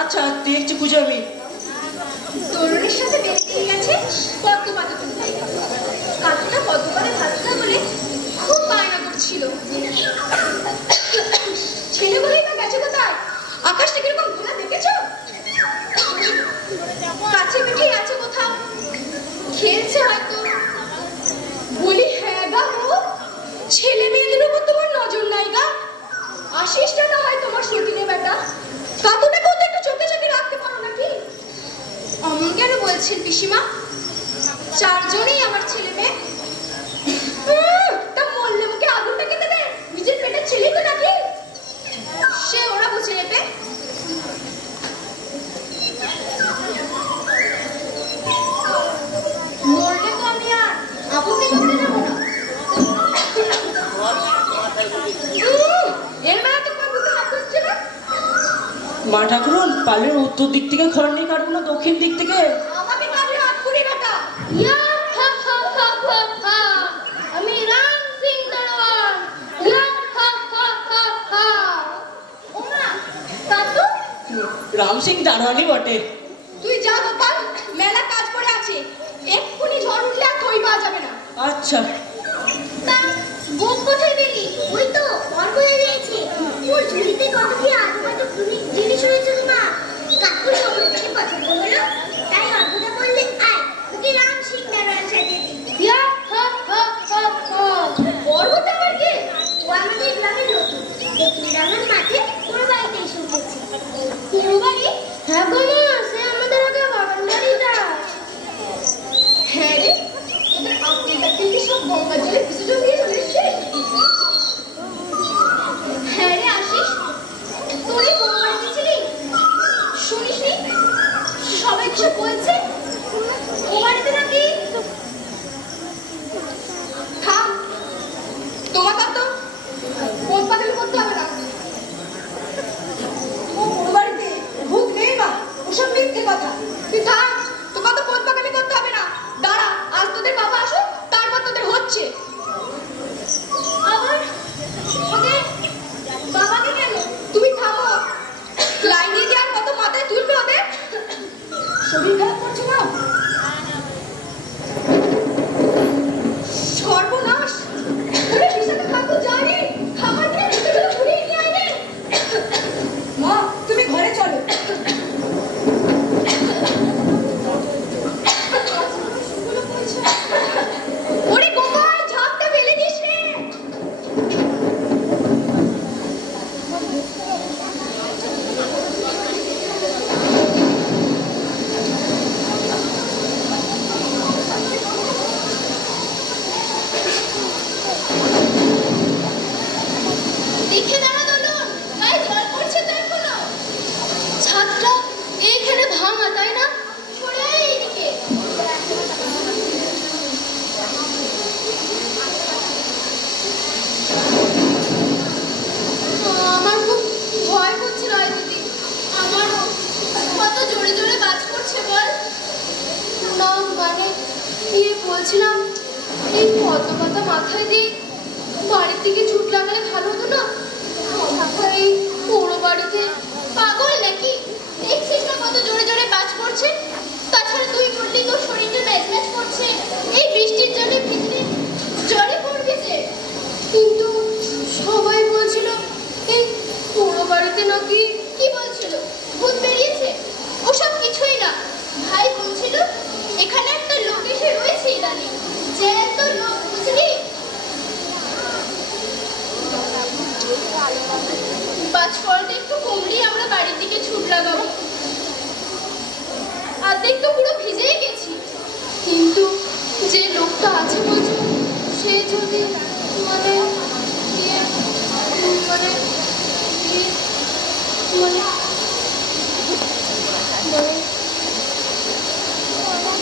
আচ্ছা, দেখছি খুঁজে আমি। তরুণের সাথে বেরিয়ে গেছে পদ্ম পাতা তুলতে। কাকুটা পদ্ম পাতা ভাতটা বলে খুব বায়না করছিল। ছেলেগুলোই বা গেছে কোথায়? আকাশটা কিরকম ঘোলা দেখেছো? কাছে পিঠেই আছে কোথাও, খেলছে হয়তো। বলি হ্যাঁ গা ও, ছেলে মেয়েদের উপর তোমার নজর নাই গা? আশিসটা না হয় তোমার সতীনে বেটা, কাকুটাকেও তো একটু চোখে চোখে রাখতে পারো নাকি? অমন কেন বলছেন পিসিমা? চারজনেই আমার ছেলে মেয়ে। তা মরলে মুখে আগুনটা কে দেবে? নিজের পেটের ছেলেই তো নাকি? সে ওরা বুঝে নেবে। মরলে তো আমি আর আগুনকে করতে যাবো না। এর বেলা তো কোনো বুকে হাত হচ্ছে না। মা ঠাকুরুন, পালের উত্তর দিক থেকে খড় নিয়ে কাটবো না দক্ষিণ দিক থেকে? আমাকে কাটলে হাত করি বেটা। ইয়া হা হা হা হা হা, আমি রাম সিং তরোয়ার। ইয়া হা হা হা হা। ওমা কাকু, রাম সিং দারোয়ানি বটে। তুই যা গোপাল, মেলা কাজ পড়ে আছে। এক্ষুনি ঝড় উঠলে আর থই পাওয়া যাবে না। আচ্ছা। তা বোক কোথায় পেলি? ওই তো অর্ঘ হয়ে গিয়েছে। ওর ঝুড়িতে কত কি আজেবাজে জিনিস রয়েছে মা। কাকুর অর্ঘকে পছন্দ হলো, তাই অর্ঘটা বললে আয় ওকে রাম সিং নারায়ণ সাজিয়ে দিই। ইয়া হা হা হা হা। অর্ঘটা আবার কে? ও আমাদের গ্রামের নতুন, দেখলি রামের মাঠে পুরো বাড়িতে এসে উঠেছে। পুরো বাড়ি? হ্যাঁ গো মা, সে আমাদের আগে বাগান বাড়িটা। হ্যাঁ রে, ওদের আপনিটা কিন্তু সব গঙ্গার জলে বিসর্জন দিয়ে চলে এসছে। হ্যাঁ রে আশিস, তোর এই বউ বাড়ি গেছিলি? শুনিসনি সবাই কিছু বলছে? ও বাড়িতে নাকি থাম, তোমাকে তো কোন পাগল করতে হবে না। ও বউ বাড়িতে ভূত নেই মা, ওসব মিথ্যে কথা। তুই থাম, তোকে তো কোন পাগল করতে হবে না। দাঁড়া, আজ তোদের বাবা আসুক, তারপর তোদের হচ্ছে। আবার ওদের বাবাকে কেন? তুমি থামো, লাইন দিয়ে দেওয়ার কত মাথায় তুলতে হবে। শরীর খারাপ করছে না? সর্বনাশ! ওরে বিশাখা কাকু জানি খাবার দিয়ে ভূতগুলো ঘুরিয়ে নিয়ে আয় রে। মা, তুমি ঘরে চলো। ওরে গোপাল, ঝাপটা ফেলে দিস রে। দেখে দাঁড়া দলন, গায়ে জল পড়ছে তো এখনো। ছাদটা এইখানে ভাঙা, তাই না? সরে আয় এইদিকে। আমার খুব ভয় করছে রয় দিদি। আমারও। কত জোরে জোরে বাজ পড়ছে বল। না মানে বলছিলাম, এই পদ্ম পাতা মাথায় দিয়ে বাড়ির দিকে ছুট লাগালে ভালো হতো না? এই পুরো বাড়িতে পাগল নাকি? দেখছিস না কত জোরে জোরে বাজ পড়ছে। তাছাড়া তুই বললি তোর শরীরটা ম্যাচ ম্যাচ করছে। এই বৃষ্টির জন্য ভিজলে জ্বরে পড়বি যে। তুই বাজ পড়াটা একটু কমলেই আমরা বাড়ির দিকে ছুট লাগাবো। অর্ধেক তো পুরো ভিজেই গেছি, কিন্তু যে লোকটা আছে বলছো সে যদি মানে মানে মানে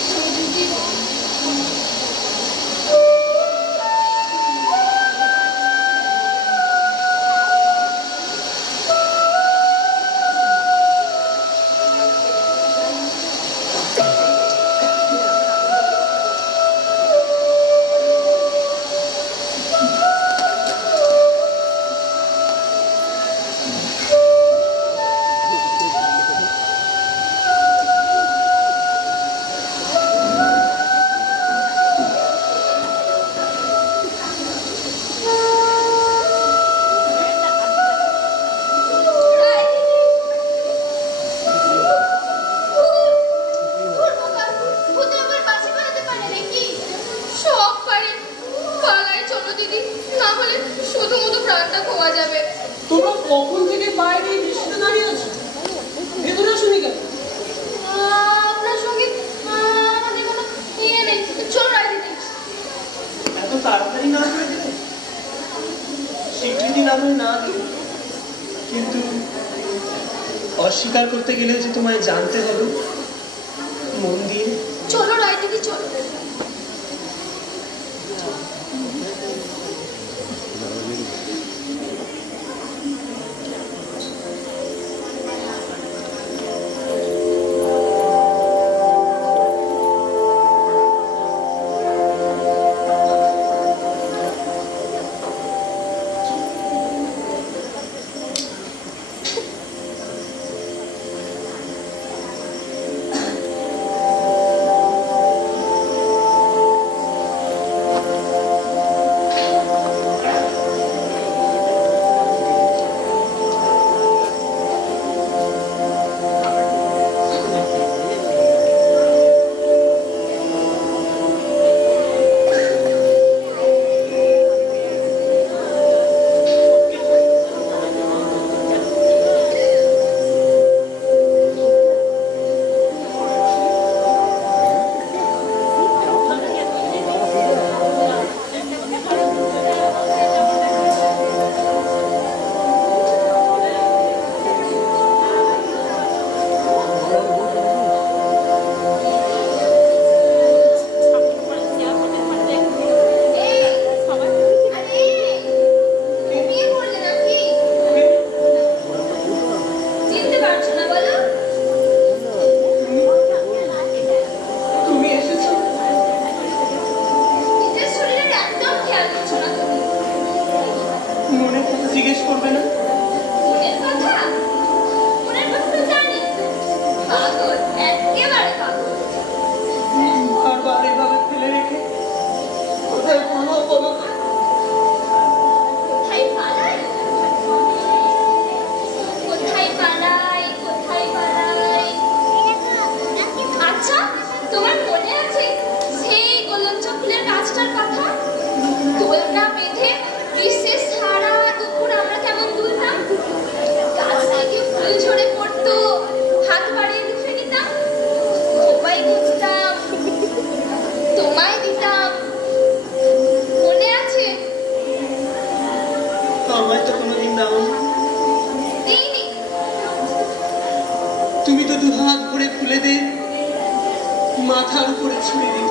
সে যদি তোমরা কখন থেকে বাইরে এই বৃষ্টিতে দাঁড়িয়ে আছো? ভেতরে আসুনি কেন? আপনার সঙ্গে আমাদের কোনো ইয়ে নেই, চলো রাইতে দিই। এত তাড়াতাড়ি না করে দিলে, স্বীকৃতি না হলে না দিলে, কিন্তু অস্বীকার করতে গেলে যে তোমায় জানতে হবে মন দিয়ে। চলো রাইতে দিই, চলো। জিজ্ঞেস করবে না? মনের কথা তো জানি, পাগল, একেবারে পাগল। বারবার এভাবে ফেলে রেখে কোথায় বলো বলো? কোথায় পালাই, কোথায় পালাই, কোথায় পালাই? আচ্ছা, তোমার মনে আছে সেই গোলঞ্চ ফুলের গাছটার কথা? দোলনা বেঁধে গ্রীষ্মের সারা দুপুর আমরা কেমন দুলতাম, গাছ থেকে ফুল ঝরে পড়তো, হাত বাড়িয়ে লিখে নিতাম, খোপাই গুছতাম, তোমায় দিতাম, মনে আছে? আমায় তো কোনোদিন দাও না। দিইনি। তুমি তো দুহাত ভরে ফুলে দে মাথার উপরে ছুঁড়ে দিত।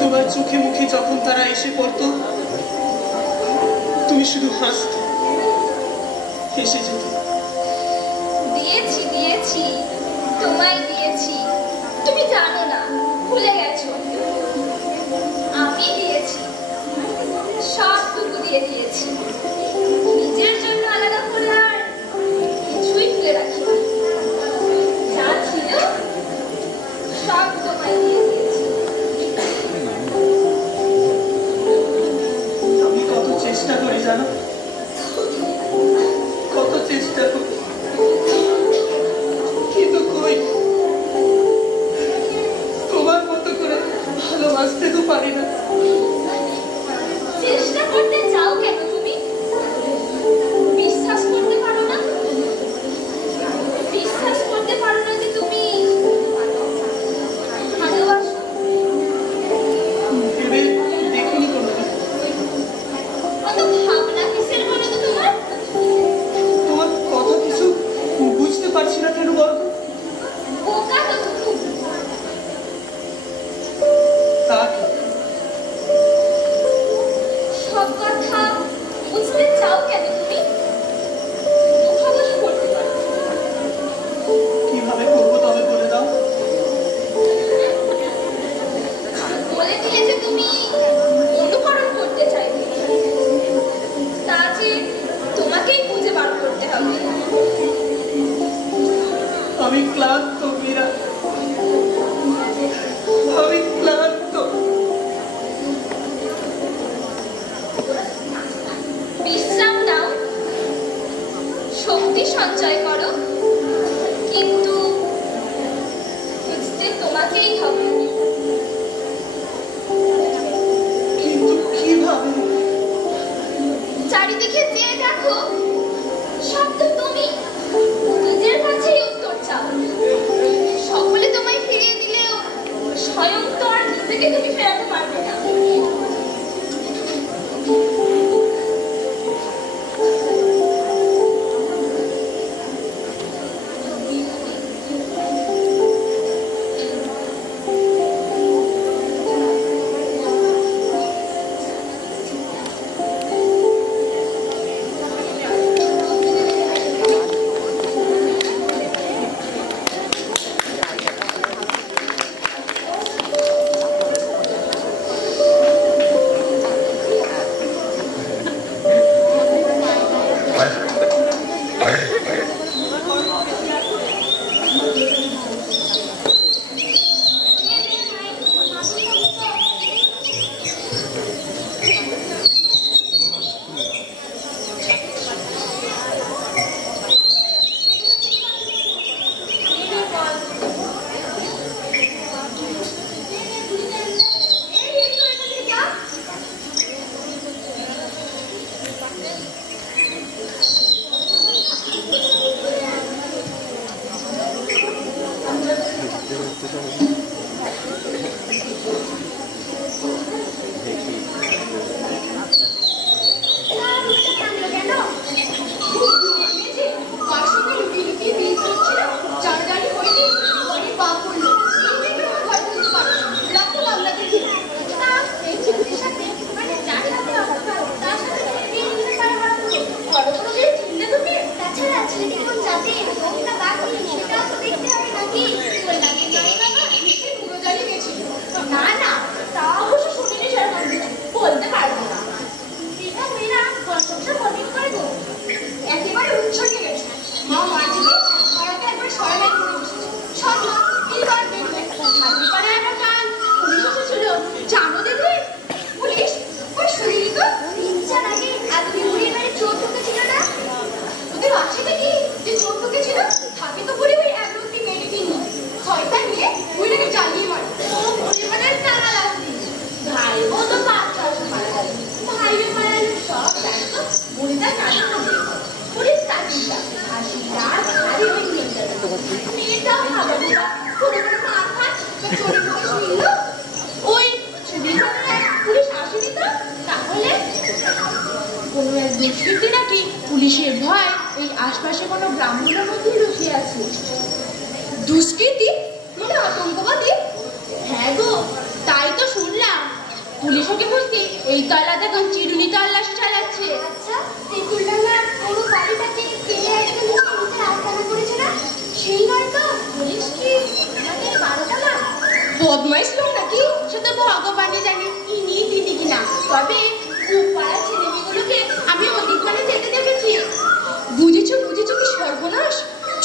তোমার চোখে মুখে যখন তারা এসে পড়তো, তুমি শুধু হাসতে, হেসে যেত। দিয়েছি দিয়েছি, তোমায় দিয়েছি, তুমি জানো না, ভুলে গেছো। আমি দিয়েছি, সবটুকু দিয়ে দিয়েছি, নিজের জন্য আলাদা করে আর কিছুই তুলে রাখি। যা ছিল সব তোমায় দিয়ে দিয়েছি। আমি কত চেষ্টা করি জানো, কত চেষ্টা করি, কিন্তু কই তোমার মতো করে ভালোবাসতে তো পারি না। চেষ্টা করতে চাও কেন তুমি? বিশ্বাস কথা বুঝতে চাও কেন তুমি? মুখোমুখি করতে পারো। কিভাবে করবো তবে বলে দাও। বলে দিলে যে তুমি অনুকরণ করতে চাইবে, তা যে তোমাকেই খুঁজে বার করতে হবে। আমি ক্লান্ত মীরা, আমি ক্লান্ত। বিশ্রাম নাও, শক্তি সঞ্চয় করো, কিন্তু খুঁজতে তোমাকেই হবে। কিন্তু কিভাবে? চারিদিকে চেয়ে দেখো, সব তো তুমি নিজের কাছেই উত্তর চাও। সকলে তোমায় ফিরিয়ে দিলেও স্বয়ং তো আর নিজেকে তুমি ফেরাতে পারবে না। দুষ্কৃতী নাকি পুলিশের ভয় এই আশপাশে কোনো গ্রামগুলোর মধ্যে লুকিয়ে আছে। দুষ্কৃতী মানে আতঙ্কবাদী? হ্যাঁ গো, তাই তো শুনলাম। পুলিশ ওকে বুঝতে এই তল্লাতে এখন চিরুনি তল্লাশি চালাচ্ছে। আচ্ছা, তেঁতুলডাঙ্গার পুরো বাড়িটাকে ফেলে একটা লোক নিচে আস্তানা করেছে না? সেই নয় তো? পুলিশ কি আমাদের 12তলা? বদমাইশ লোক নাকি সে তো ভগবানই জানে কি নিয়ে দিদি কিনা। তবে পাড়ার ছেলেমেয়েগুলোকে আমি অধিকক্ষণে যেতে দেখেছি। বুঝেছো বুঝেছো কি সর্বনাশ!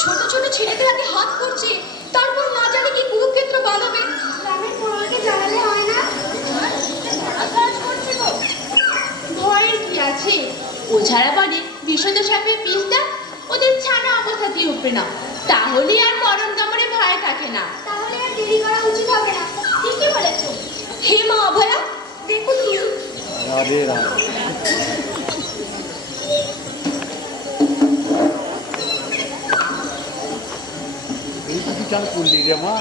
ছোট ছোট ছেলেদের হাতে হাত করছে, তারপর না জানে কি কুরুক্ষেত্র বাঁধাবে। গ্রামের পুরোকে জানালে হয় না? ভয়ের কি আছে? ওঝারা বাড়ি বিশুদ্ধ সাপের পিসটা ওদের ছানা অবস্থাতেই উঠবে না, তাহলে আর পরম দমরে ভয় থাকে না। তাহলে আর দেরি করা উচিত হবে না। ঠিকই বলেছো। হে মা অভয়া, দেখো তুমি। রাধে রাধে। এই কি চাল করলি রে মা?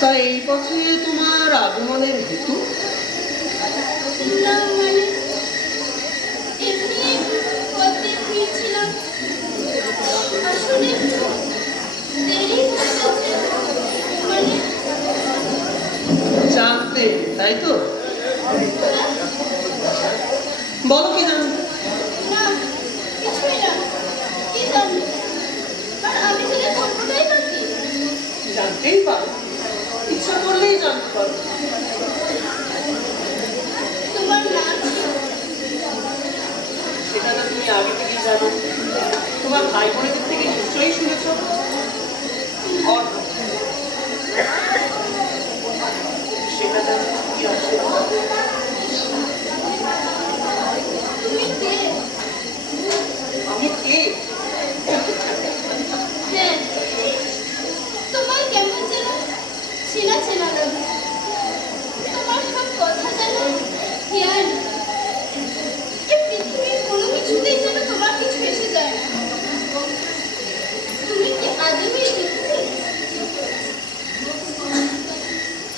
তা এই পথে তোমার আগমনের হেতু? না মানে এমনি পথে ফিরছিলাম, আসলে দেরি হয়ে গেছে, মানে জানতে, তাই তো? বলো কি জানো? না কিছুই না, কি জানি, আর আমি জেনে করবোটাই বা কি? জানতেই পারো, ইচ্ছা করলেই জানতে পারো। তোমার নাম সেটা না তুমি আগে থেকেই জানো, তোমার ভাই বোনেদের থেকে নিশ্চয়ই শুনেছ। সেটা জানো কি আছে? তুমি কে? আমি কে? হ্যাঁ, তোমার কেমন যেন চেনা চেনা লাগে, তোমার সব কথা যেন খেয়াল, এই পৃথিবীর কোনো কিছুতেই যেন তোমার কিছু এসে যায় না। তুমি কি আদমই দেখতে?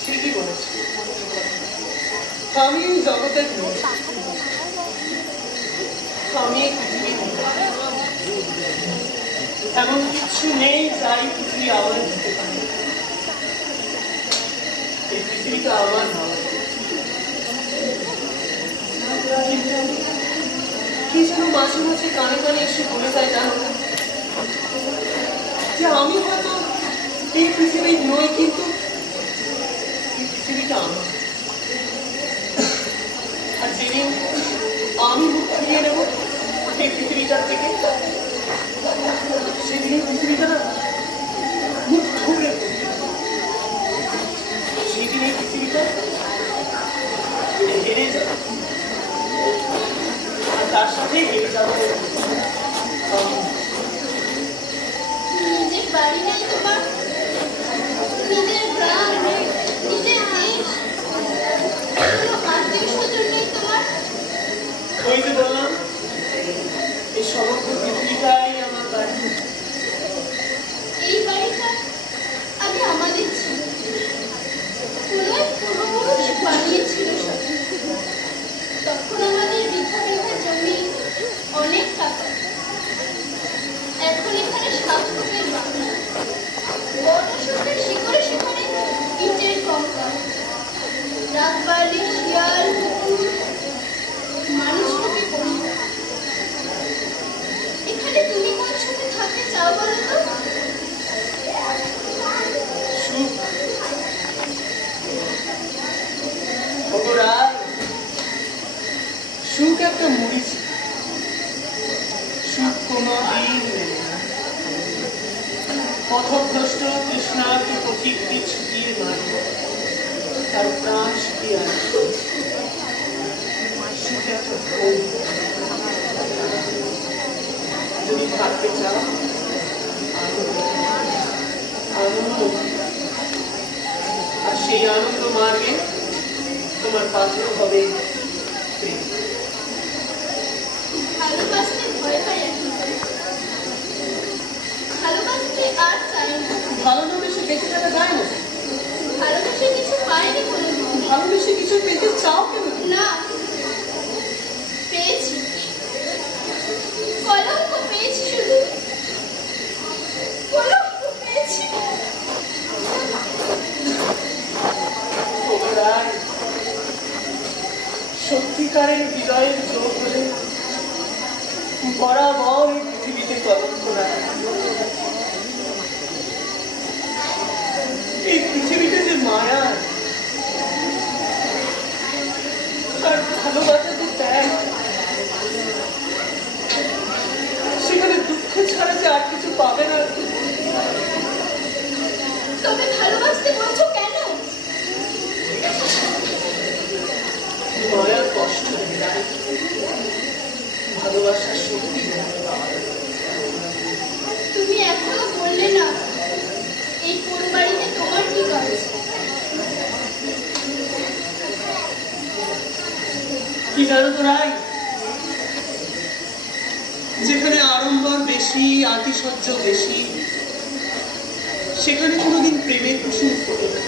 ঠিকই বলেছ, আমি এই জগতের নই, আমি এই পৃথিবীর নই। এমন কিছু নেই যাই পৃথিবী আমার দিতে পারে। এই পৃথিবীটা আমার নয়। কি যেন মাঝে মাঝে কানে কানে এসে বলে যায় জানো, যে আমি হয়তো এই পৃথিবীর নই, কিন্তু এই পৃথিবীটা আমার। আর যেদিন আমি মুখ ফিরিয়ে নেব এই পৃথিবীটার থেকে, সেদিন এই পৃথিবীটা না মুখ ধরে সেদিন এই পৃথিবীটা হেরে যাবে, আর তার সাথে হেরে যাবে নিজের বাড়ি নেই তোমার, নিজের গ্রাম, নিজের দেশ, কোনো আত্মীয় স্বজন নেই তোমার। ওই যে বললাম, এই সমগ্র পৃথিবীটাই আমার বাড়ি। এই বাড়িটা আগে আমাদের ছিল, কোনো এক পূর্বপুরুষ বানিয়েছিল সব। তখন আমাদের বিঘা বিঘা জমি, অনেক টাকা। এখন এখানে 7 ফুটের বাংলা, বড় সূত্রের শিকড়ে সেখানে ইটের কঙ্কাল, রাত বাড়লে শিয়াল কুকুর মানুষটাকে পড়ি। এখানে তুমি কোন সুখে থাকতে চাও বলো তো? সুখ অপরাধ, সুখ একটা মরিচি, সুখ কোনদিন নেই। পথভ্রষ্ট তৃষ্ণার্ত পথিকটি ছুটির মাঝে তার প্রাণ শুকিয়ে আসে। সুখ একটা ভোগ, যদি থাকতে চাও আনন্দ, আর সেই আনন্দ মার্গে তোমার পাথর হবে প্রেম। আর চাই না। ভালোবেসে বেঁচে থাকা যায় না? ভালোবেসে কিছু পাইনি কোনোদিন। ভালোবেসে কিছু পেতে চাও কেন? না, পেয়েছি, কলঙ্ক পেয়েছি, শুধু কলঙ্ক পেয়েছি। সত্যিকারের বিজয়ের যোগ হলে বরাবর এই পৃথিবীতে কলঙ্ক নাই। এই পৃথিবীতে যে মায়া আর ভালোবাসা যে ত্যাগ, সেখানে দুঃখ ছাড়া যে আর কিছু পাবে না। তবে ভালোবাসতে বলছো কেন? মায়ার কষ্ট ভালোবাসার শক্তি। তুমি এখনো বললে না এই কোন বাড়িতে তোমার কি কাজ? কি জানো তো রাই, যেখানে আড়ম্বর বেশি, আতিশয্য বেশি, সেখানে কোনোদিন প্রেমের কুসুম ফোটে না।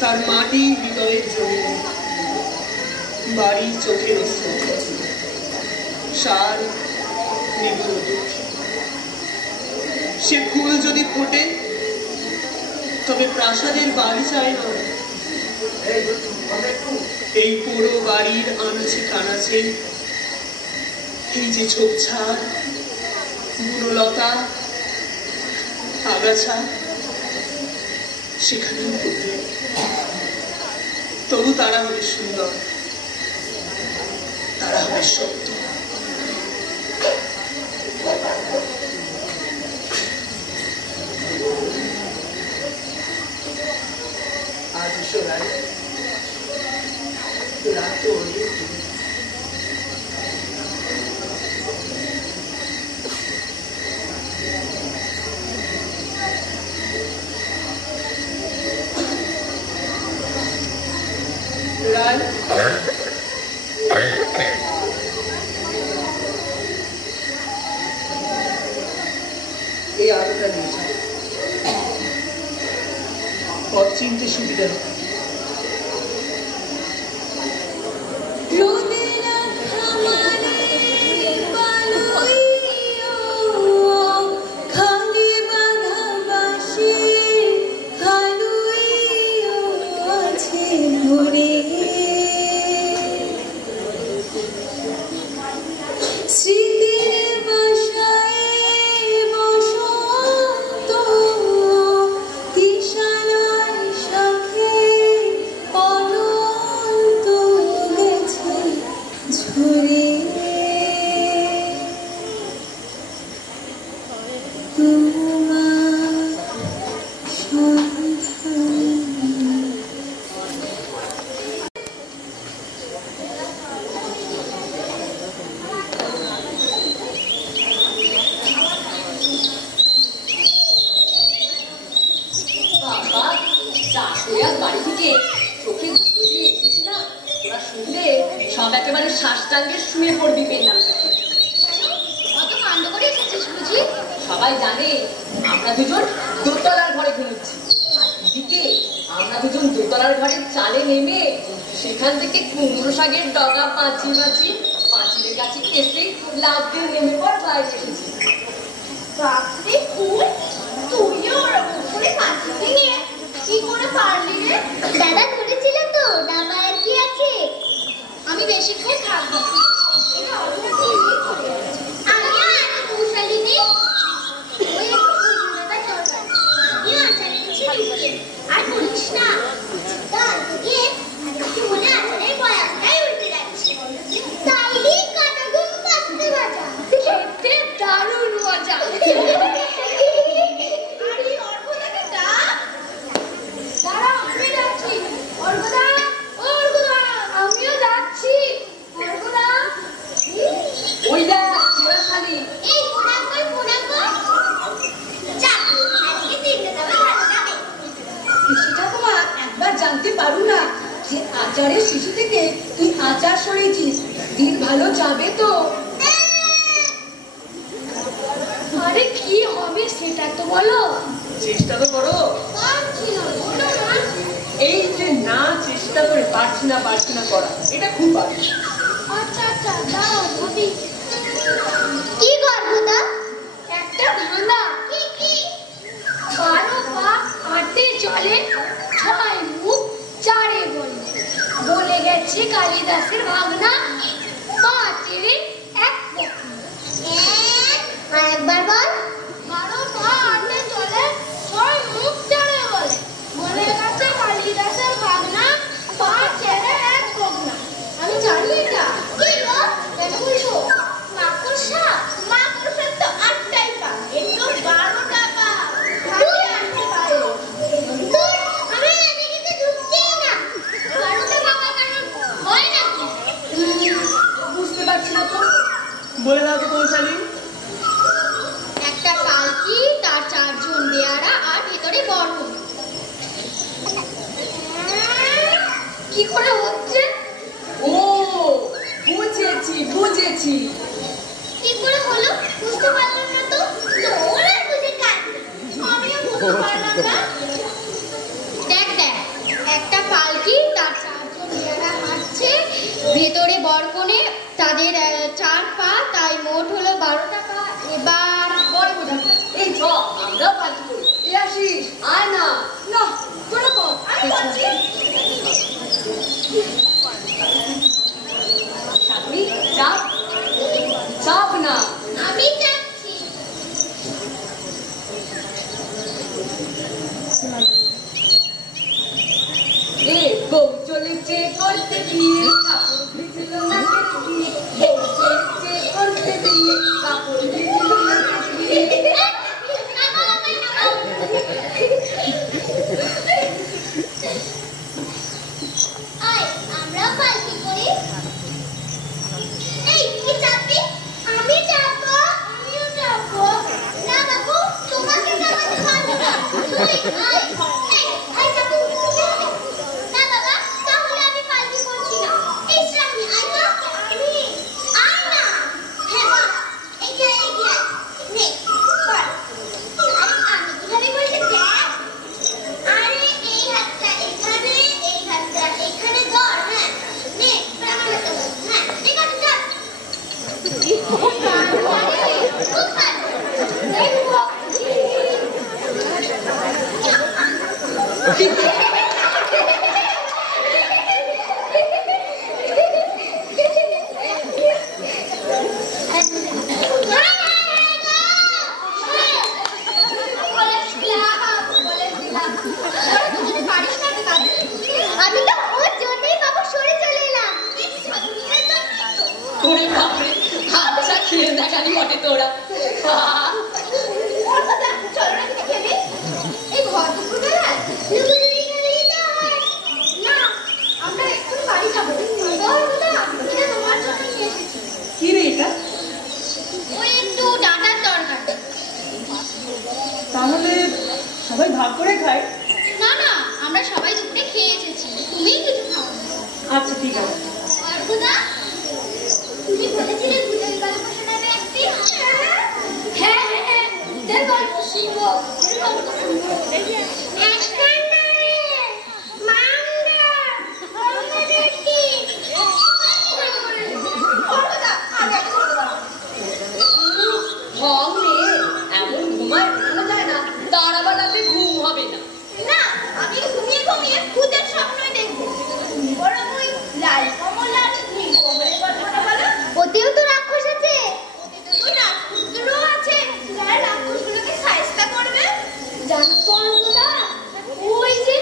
তার মাটি হৃদয়ের জমি, বাড়ি চোখের স্রোত, সার নিগুড় দুঃখ। সে ফুল যদি ফোটে তবে প্রাসাদের বাড়ি চায় না। এই পুরো বাড়ির আনাচে কানাচে এই যে ঝোপঝাড়, বনলতা, আগাছা, সেখানেও ফুটবে। তবু তারা হবে সুন্দর, তারা হবে সত্য। আজ এসো রায়, রাত তো অনেক রায়। এই আলোটা নিয়ে যাও, পথ চিনতে সুবিধা হবে। সব একেবারে শ্বাসটাঙ্গে শুয়ে পড়বি পেলাম। অত কাণ্ড করে এসেছিস বুঝি? সবাই জানে আমরা দুজন দোতলার ঘরে ঘুমোচ্ছি। এদিকে আমরা দুজন দোতলার ঘরের চালে নেমে সেখান থেকে কুমড়ো শাকের ডগা পাঁচিলের কাছে এসে লাফ দিয়ে নেমে পর বাইরে এসেছি। বাপরে খুব, তুইও ওরকম করে পাঁচিলে নিয়ে কি করে পারলি রে? দাদা ধরেছিল তো, দাবা আর কি আছে? আমি বেশি খাই থাকবো। আর বলিস না, মনে আচারের বয়ামটাই উল্টে যাচ্ছে। তাইলে কাটা ঘুম বাঁচতে বাজা, খেতে দারুণ মজা। আরে অর্ঘদাকে ডাক। দাঁড়া, আমি যাচ্ছি। অর্ঘদা, ও অর্ঘদা, আমিও যাচ্ছি। অর্ঘদা, ওই দেখ শালি। এই পোড়াকো যাক, আজকে দিনটা তবে ভালো যাবে। পিসি ঠাকুমা একবার জানতে পারু না যে আচারের শিশু থেকে তুই আচার সরেছিস, দিন ভালো যাবে তো? আরে কি হবে বলো। চেষ্টা তো করো। পারছি না, বলো না। এই যে না চেষ্টা করে পারছি না করা, এটা খুব বাজে। আচ্ছা আচ্ছা, দাও ভাবি। কি গর্বটা? একটা ধাঁধা। কি কি? 12 পা 8 চলে, 6 মুখ 4 বলে। বলে গেছে কালিদাসের ভাগনা, 5 এর 1 একবার বল। 12 পা 8 চলে, 6 মুখ 4 বলে। বলে গেছে কালিদাসের ভাগনা, 5 এর 1 বগনা। আমি জানি এটা। কি গো? কেন বলছো? মাকড়সা। মাকড়সার তো 8টাই পা, এর তো 12টা পা। দূর, আমি এদিকে ঢুকতেই না। 12টা পা কেন হয় নাকি? বুঝতে পারছি না তো। বলে দাও তো কৌশালী। একটা পালকি, তার 4 জন বেয়ারা আর ভেতরে বর্ণ। কি করে হচ্ছে? ও বুঝেছি। কি করে হলো? বুঝতে পারলাম না তো। তোরা বুঝে কাজ, আমিও বুঝতে পারলাম না। দেখ একটা পালকি, তার 4 জন বেয়ারা হাঁটছে, ভেতরে বরকনে, তাদের 4 পা, তাই মোট হলো 12টা পা। এবার বড় বোঝা। এই চ, আমরা পাল্টি করি। এ আসিস, আয় না। না, তোরা কর। আমি করছি। সাথী, চাপ না। আমি যাচ্ছি। এ বউ চলেছে করতে দিয়ে, কাপড় ভিজল না দিয়ে। বউ চলেছে করতে দিয়ে, কাপড় ভিজল না দিয়ে। আমরা পাল্টি করি। এই কি চাপবি? আমি চাপবো। আমিও চাপবো। না বাবু, তোমাকে চাপাতে পারবো না। তুই আয় চাপু। না বাবা, তাহলে আমি পাল্টি করছি না। এই শ্রাবণী, আয় তো। আয় না। হ্যাঁ মা, এইখানে গিয়ে নে কর। আমি কিভাবে বলছি দেখ। আরে এই হাতটা এখানে, এই হাতটা এখানে ধর। হ্যাঁ নে, আমার হাতটা ধর। হ্যাঁ ঠিক আছে, চাপ। খুব ভালো। আমি তো ওর জন্যই বাবু সরে চলে এলাম। ওরে বাপরে, আচ্ছা খেয়ে দেখালি বটে তোরা। এই ঘর দুপুর বেলায় লুকোচুরি খেলেই তো হয়। না, আমরা একটু বাড়ি যাবো। এটা তোমার জন্য নিয়ে এসেছি। কি রে এটা? ওই একটু ডাঁটার দরকার। তাহলে সবাই ভাগ করে খায়? না না, আমরা সবাই দুপুরে খেয়ে এসেছি, তুমিই কিছু খাও। আচ্ছা ঠিক আছে। অর্ঘদা, তুমি বলেছিলে ভূতের গল্প শোনাবে একটি। হ্যাঁ হ্যাঁ হ্যাঁ, ভূতের গল্প শুনবো। একখান নয়, মামদা, অর্ঘদাটি। অর্ঘদা, আগে বলতে পারো। ঢং নেই, এমন ঘুমায় উঠানো যায় না, তার আবার রাতে ঘুম হবে না। না, আমি ঘুমিয়ে ঘুমিয়ে ভূতের স্বপ্নই দেখবো। তুমি বরং ওই লাল কমল আর নীল কমলের গল্পটা বলো। ওতেও তো রাক্ষস আছে। ওতে তো রাক্ষসগুলো আছে, যারা রাক্ষসগুলোকে শায়েস্তা করবে। জানো তো অর্ঘদা, ওই যে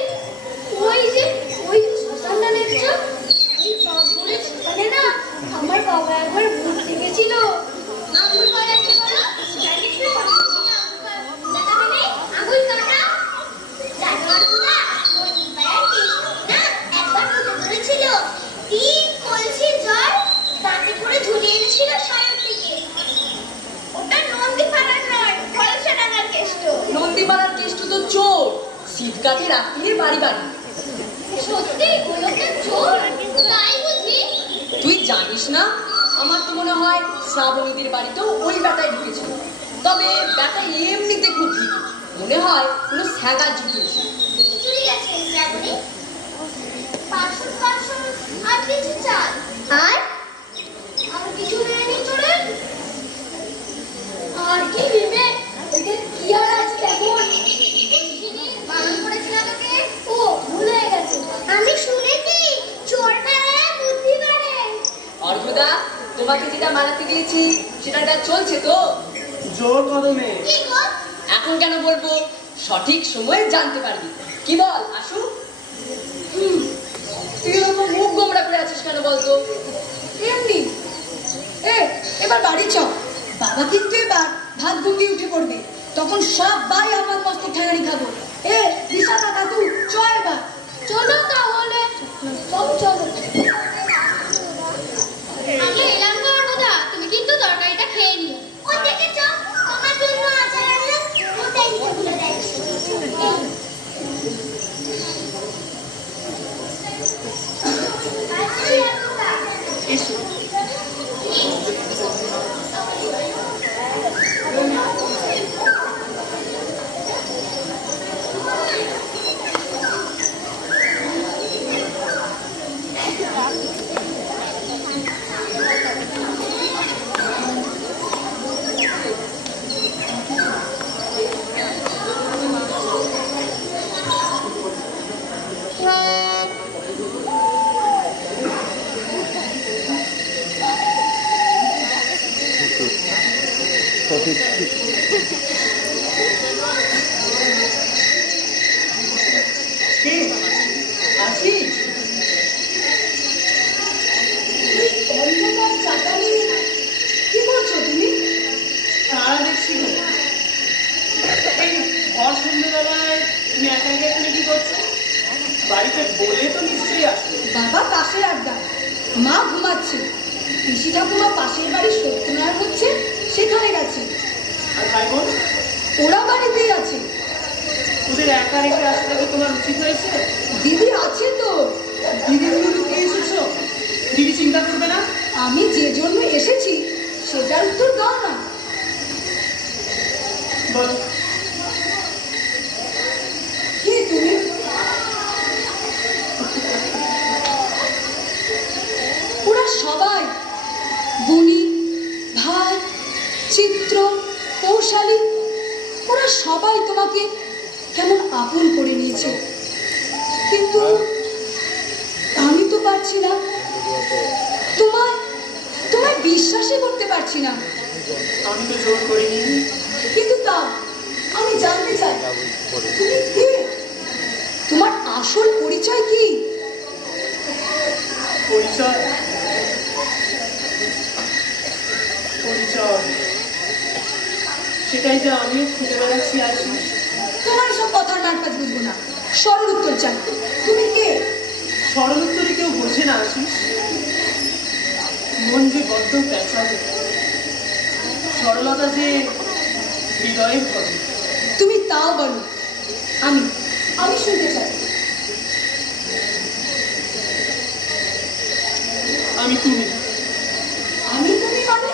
শ্মশানটা দেখছো, ওই বাঘগুলোর শ্মশানে না আমার বাবা একবার ভূত দেখেছিল। আঙুল করা কি বলো? জানিস না আঙুল নেই, আঙুল কাটা। জানো অর্ঘদা, ওই পাড়ার কৃষ্ণ না একবার ভূতে ধরেছিল। 3 কলসি জল তাতে করে ঝুলিয়ে এনেছিল সায়র থেকে। ওটা নন্দীপাড়ার নয়, কলসাডাঙ্গার কেষ্ট। নন্দীপাড়ার কেষ্ট তো চোর, শীতকাঠে রাত্রির বাড়ি বাড়ি। সত্যি ওলোকে চোর? তাই বুঝি? তুই জানিস না? আমার তো মনে হয় শ্রাবণীদের বাড়িতেও ওই বেটায় ঢুকেছিল। তবে বেটা এমনিতে খুব ঠিক। মনে হয় কোনো স্যাগা জুটিয়েছে। চুরি গেছে শ্রাবণী। 500 আর কিছু চাল আর কিছু নেই চলে। আর কি নেবে? ওদের কি আর আছে কেমন? বারণ করেছিল তোকে? ও ভুলে গেছে। আমি শুনেছি চোর মারায় বুদ্ধি বাড়ে। অর্ঘদা, তোমাকে যেটা মানাতে দিয়েছি সেটা চলছে তো? জোর কদমে। কি গো? এখন কেন বলবো? সঠিক সময়ে জানতে পারবি। কি বল আসু? তুই ওরকম মুখ গোমড়া করে আছিস কেন বলতো? এমনি এবার বাড়ি চ। বাবা কিন্তু এবার ভাত ঘুমিয়ে উঠে পড়বে, তখন সব বাই আমার মস্ত ঠ্যাঙানি খাবো। বিশাখা দাদু চ এবার। চলো তাহলে চলো। আমি এলাম গো অর্ঘদা, তুমি কিন্তু তরকারিটা খেয়ে নিও। ওই দেখেছো তোমার জন্য আচার আনলাম, ওটাই নিতে ভুলে যাচ্ছি। এসো। কে আছিস? কি করছো তুমি? তারা দেখছি গো। এই ভর সন্ধ্যেবেলায় তুমি একা একা এখানে কি করছো? বাড়িতে বলে তো নিশ্চয়ই আসবে। বাবা পাশের আড্ডা, মা ঘুমাচ্ছে, পিসি ঠাকুমা পাশের বাড়ির সত্যনারায়ণ হচ্ছে সেখানে গেছে। আর ভাই বোন? ওরা বাড়িতেই আছে। ওদের একা রেখে আসাটা কি তোমার উচিত হয়েছে? দিদি আছে তো। দিদি তুমি লুকিয়ে এসেছো, দিদি চিন্তা করবে না? আমি যে জন্য এসেছি সেটার উত্তর দাও না। বলো। কি তুমি? ওরা সবাই গুণী, ভাই, চিত্র, কৌশালী, ওরা সবাই তোমাকে কেমন আপন করে নিয়েছে, কিন্তু আমি তো পারছি না। তোমায় বিশ্বাসই করতে পারছি না। আমি তো জোর করিনি। কিন্তু তা আমি জানতে চাই তুমি কে? তোমার আসল পরিচয় কি? পরিচয় সেটাই যে আমিও খুঁজে বেড়াচ্ছি। আছিস তোমার সব কথার মারপাজ বুঝবো না, সরল উত্তর চাই। তুমি কে? সরল উত্তরে কেউ বোঝে না। আছিস মন যে বড্ড পেঁচাবে, সরলতা যে হৃদয়ে ভরে। তুমি তাও বলো, আমি শুনতে চাই। আমি তুমি। আমি তুমি মানে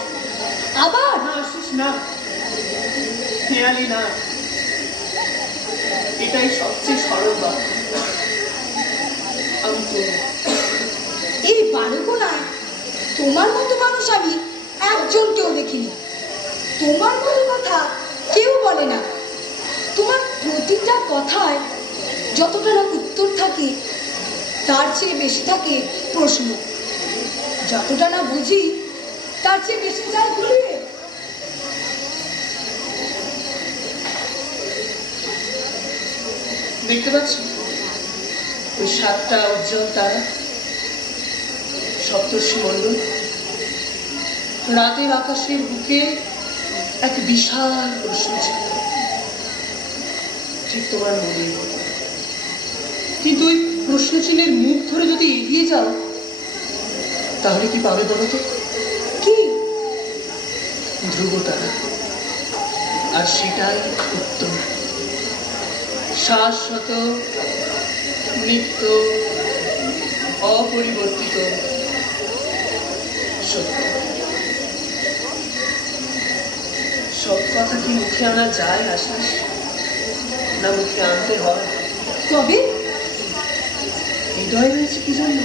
আবার? না আছিস না, খেয়ালি না, এটাই সবচেয়ে সরল বাক্য। আমি তুমি। এই বালকোনায় তোমার মতো মানুষ আমি একজনকেও দেখিনি। তোমার মতো কথা কেউ বলে না। তোমার প্রতিটা কথায় যতটা না উত্তর থাকে তার চেয়ে বেশি থাকে প্রশ্ন। যতটা না বুঝি তার চেয়ে বেশি যায় ঘুরিয়ে। দেখতে পাচ্ছি ওই 7টা উজ্জ্বল তারা, সপ্তর্ষি মণ্ডল, রাতের আকাশের বুকে এক বিশাল প্রশ্ন ছিল, ঠিক তোমার মনের মতো। কিন্তু ওই প্রশ্ন চিহ্নের মুখ ধরে যদি এগিয়ে যাও তাহলে কি পাবে বলো তো? কি? ধ্রুব তারা। আর সেটাই উত্তর। শাশ্বত, নিত্য, অপরিবর্তিত সত্য। সব কথা কি মুখে আনা যায়? আশিস না মুখে আনতে হয়। তবে হৃদয় রয়েছে কি জন্য?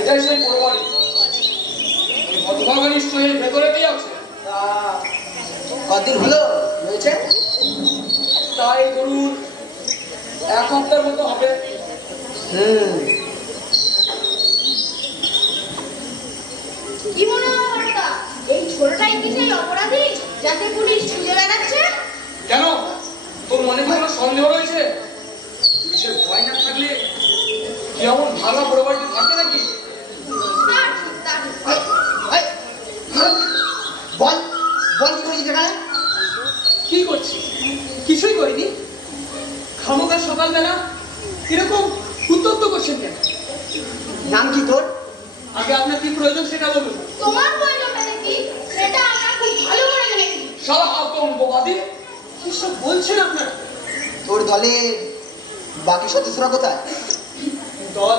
এটাই সেই বড় বাড়ি। হতভাগা নিশ্চয়ই ভেতরে দিয়ে আছে। কতদিন হলো রয়েছে? তাই ধরুন 1 সপ্তাহের মতো হবে। কি মনে হয় হঠাৎ এই ছোটটাই কি সেই অপরাধী যাকে পুলিশ খুঁজে বেড়াচ্ছে? কেন, তোর মনে কি কোনো সন্দেহ রয়েছে? পুলিশের ভয় না থাকলে কি এমন ভালো বড় বাড়িতে থাকে নাকি? বল বল কি করেছিস এখানে? কি করছি? কিছুই করিনি। খামোকা সকালবেলা এরকম উত্তপ্ত করছেন কেন? নাম কি তোর? আগে আপনার কি প্রয়োজন সেটা বলুন। তোমার প্রয়োজনটা কি সেটা আমরা খুব ভালো করে জেনেছি। শালা আতঙ্কবাদী! কি সব বলছেন আপনারা? তোর দলের বাকি সদস্যরা কোথায়? দল?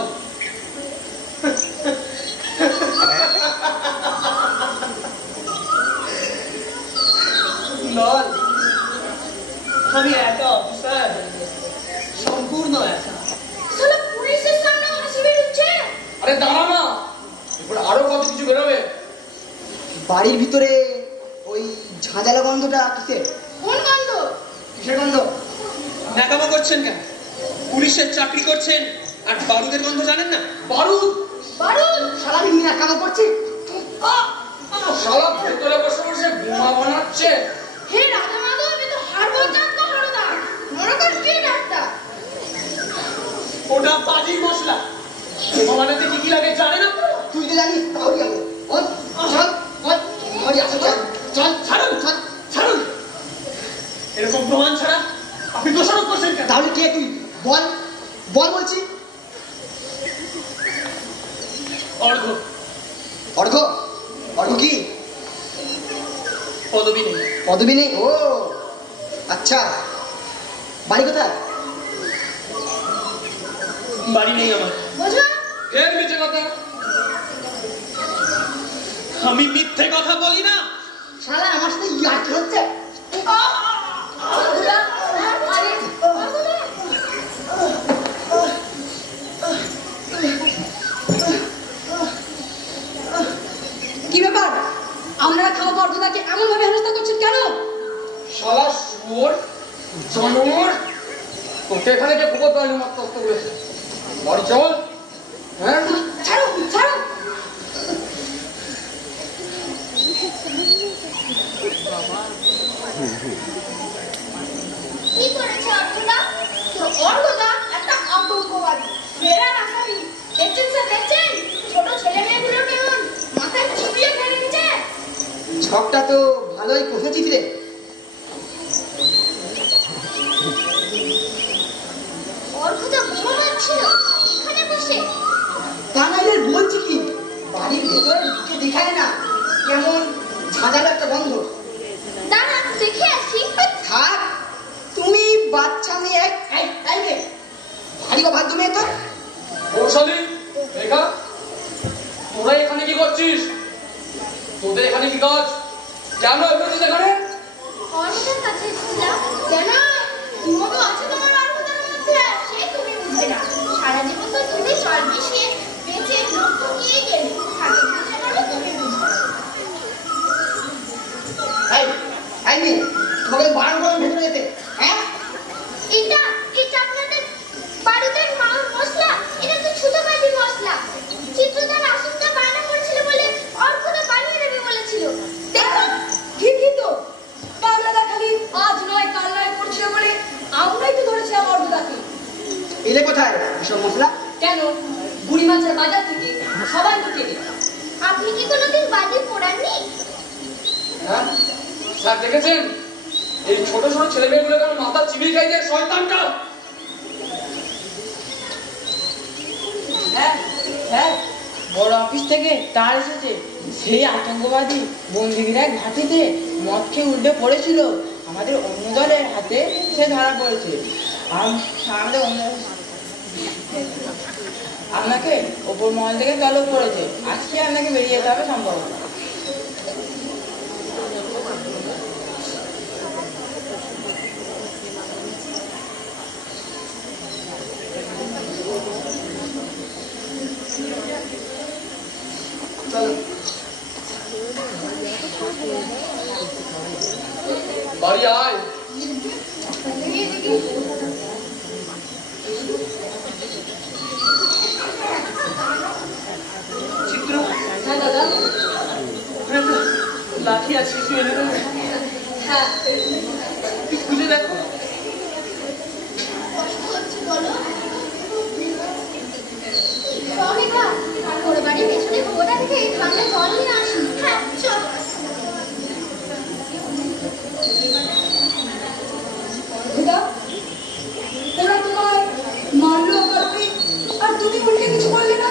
দল? আমি একা অফিসার, সম্পূর্ণ একা। শালা পুলিশের সামনে হাসি বেরোচ্ছে। আরে দাঁড়া না, এবার আরো কত কিছু বেরোবে। বাড়ির ভিতরে ওই ঝাঁঝালা গন্ধটা কিসের? কোন গন্ধ? কিসের গন্ধ? ন্যাকামো করছেন কেন? পুলিশের চাকরি করছেন আর বারুদের গন্ধ জানেন না? বারুদ? বারুদ? শালা আমি ন্যাকামো করছি? শালা ভেতরে বসে বসে বোমা বানাচ্ছে। হে রাধা মাধব, এ তো হারবজাত না হরদা। নরকর কে ডাক্তার? ওটা বাজির মশলা। বোমা বানাতে কি কি লাগে জানেন না? তুই তো জানিস, তাহলে আমি চল চল ঘরে আসো, চল চল ছাড়ুন, ছাড়ুন। এরকম প্রমাণ ছাড়া আপনি দোষারোপ করছেন কেন? তাহলে কে তুই? বল বল বলছি। অর্ঘ। অর্ঘ? অর্ঘ কি? পদবী নেই। পদবী নেই? ও আচ্ছা, বাড়ি কোথায়? বাড়ি নেই আমার। বোঝা? এর মিছে কথা। আমি মিথ্যে কথা বলি না। শালা আমার সাথে ইয়ার্কি হচ্ছে। কি ব্যাপার? আপনারা খাওয়া বর্ধনাকে এমন ভাবে হেনস্থা করছেন কেন? শালা শুয়োর জানোয়ার, তোকে এখানে কে খবর দেওয়া মস্ত করেছে? বাড়ি চল। হ্যাঁ, ছাড়ো ছাড়ো। কি করেছে অর্ঘদা? তোর অর্ঘদা একটা আতঙ্কবাদী, ফেরার আসামি। দেখছেন স্যার, দেখছেন ছোট ছেলে মেয়েগুলো কেমন মাথায় চিবিয়ে ফেলে দিচ্ছে। ছকটা তো ভালোই কষেছিস রে। অর্ঘদা বোমা মারছিল এখানে বসে। তা নাইলে বলছি কি, বাড়ির ভেতরে ঢুকে দেখায় না কেমন ঝাঁঝালো একটা গন্ধ। দাঁড়া দেখে আসি। থাক, তুমি বাচ্চা মেয়ে ভারী অবাধ্য মেয়ে তো। বৌশালী, রেখা, তোরা এখানে কি করছিস? তোদের এখানে কি কাজ? কেন এসেছিস এখানে? অর্ঘদার কাছে এসেছিলাম। কেন? কি মতো আছে তোমার অর্ঘদার মধ্যে? সে তুমি বুঝবে না। সারা জীবন তো তুমি জল মিশিয়ে বেঁচে লোক ঠকিয়ে গেলে। তাকে বুঝে গেলো, তুমি বুঝবে না। এই মেয়ে, তোমাকে বারণ করলাম ভেতরে যেতে। হ্যাঁ, এটা আপনাদের বাড়িতে মাল মশলা। এটা তো ছুতোবাজি মশলা। চিত্রদার আসুনটা বায়না করেছিল বলে অর্ঘদা বানিয়ে দেবে বলেছিল। দেখো ঠিকই তো, পাগলাদা খালি আজ নয় কাল নয় করছিল বলে আমরাই তো ধরেছিলাম অর্ঘদাকে। এলে কোথায় এসব মশলা? কেন, বুড়ি মাছের বাজার থেকে সবাই তো কেনে। আপনি কি কোনোদিন বাজি পোড়াননি? হ্যাঁ স্যার দেখেছেন এই ছোট ছোট ছেলে মেয়েগুলো কেন মাথা চিবিয়ে খাই দেয় শয়তানটা। হ্যাঁ হ্যাঁ, বড় অফিস থেকে তার এসেছে। সেই আতঙ্কবাদী বন্দিগিরা ঘাটিতে মদ খেয়ে উল্টে পড়েছিল, আমাদের অন্য দলের হাতে সে ধরা পড়েছে। আমাদের অন্য আপনাকে ওপর মহল থেকে তলব করেছে, আজকে আপনাকে বেরিয়ে যেতে হবে সম্ভব। বাড়ি আয়। চিত্র, হ্যাঁ দাদা। লাঠি আছে, একটু এনে দেবো? হ্যাঁ, তুই খুঁজে দেখো। ওর বাড়ির পেছনে ঘোড়া থেকে ঠান্ডা জল নিয়ে আসি। হ্যাঁ চল। ওরা তোমার মারলো কারণে আর তুমি উল্টে কিছু বললে না?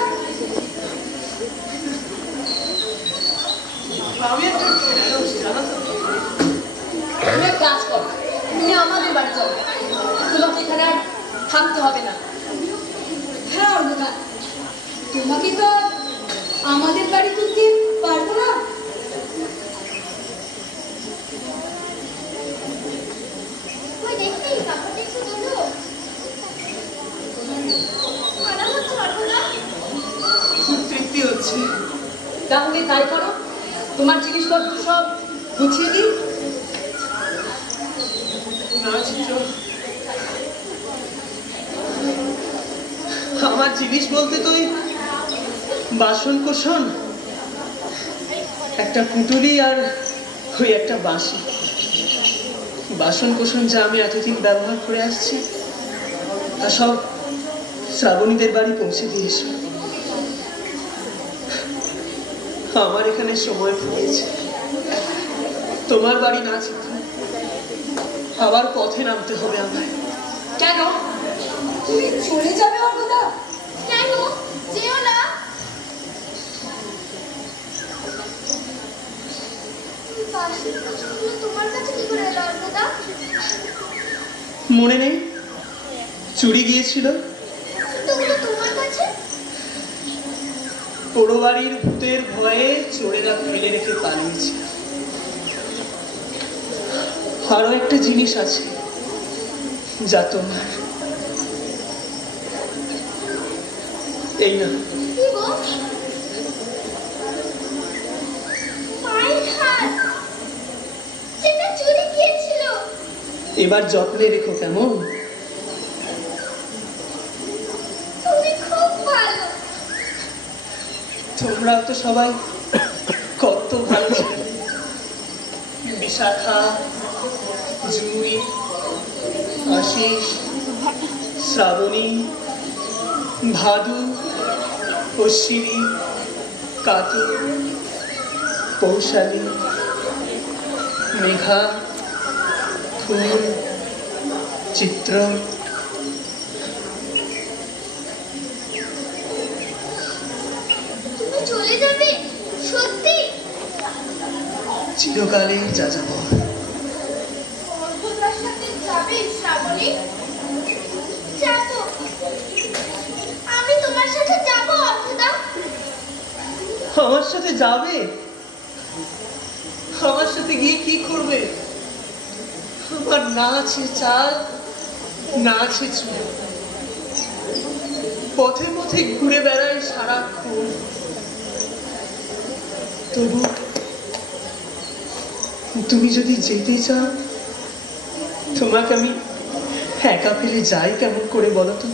আমি একটা জানো তো, তুমি এক কাজ করো, তুমি আমাদের বাড়ি যাও, তোমাকে এখানে আর থাকতে হবে না। হ্যাঁ অর্ণদা, তোমাকে তো আমাদের বাড়ি তুলতে পারবো না। ওই দেখি কাপড়টা একটু তোলো। আরাম হচ্ছে অর্ণদা? খুব তৃপ্তি হচ্ছে। তাহলে তাই করো, তোমার জিনিসপত্র সব গুছিয়ে দিই। না চিত্র, আমার জিনিস বলতে তো ওই বাসন কোসন, একটা পুঁটুলি আর ওই একটা বাঁশি। বাসন কোসন যা আমি এতদিন ব্যবহার করে আসছি তা সব শ্রাবণীদের বাড়ি পৌঁছে দিয়েছ। আমার এখানে সময় ফুরিয়েছে, তোমার বাড়ি না চিত্র, আবার পথে নামতে হবে আমায়। কেন তুমি চলে যাবে অর্ণদা? কেন যেও না? বাসি কুসুমগুলো তোমার কাছে কি করে এলো অর্ণদা? মনে নেই চুরি গিয়েছিল? ওগুলো তোমার কাছে? পোড়ো বাড়ির ভূতের ভয়ে চোরেরা ফেলে রেখে পালিয়েছে। আরো একটা জিনিস আছে যা তোমার, এই না। কি গো? পায়ের হাত, যেটা চুরি গিয়েছিল। এবার যত্নে রেখো কেমন? তুমি খুব ভালো। তোমরাও তো সবাই কত ভালো ছিলে। বিশাখা, জুই, আশিস, শ্রাবণী, ভাদু, অশ্বিনী, কাতু, পৌশালী, মেঘা, ফুল, চিত্র। তুমি চলে যাবে সত্যি? চিরকালে যা যাব। অর্ঘ্যদার সাথে যাবে শ্রাবণী? যাবো, আমি তোমার সাথে যাবো অর্ঘ্যদা। আমার সাথে যাবে? আমার সাথে গিয়ে কি করবে? আমার না আছে চাল, না আছে চুল, পথে পথে ঘুরে বেড়ায় সারাক্ষণ। তবু তুমি যদি যেতে চাও, তোমাকে আমি একা ফেলে যাই কেমন করে বলো তো?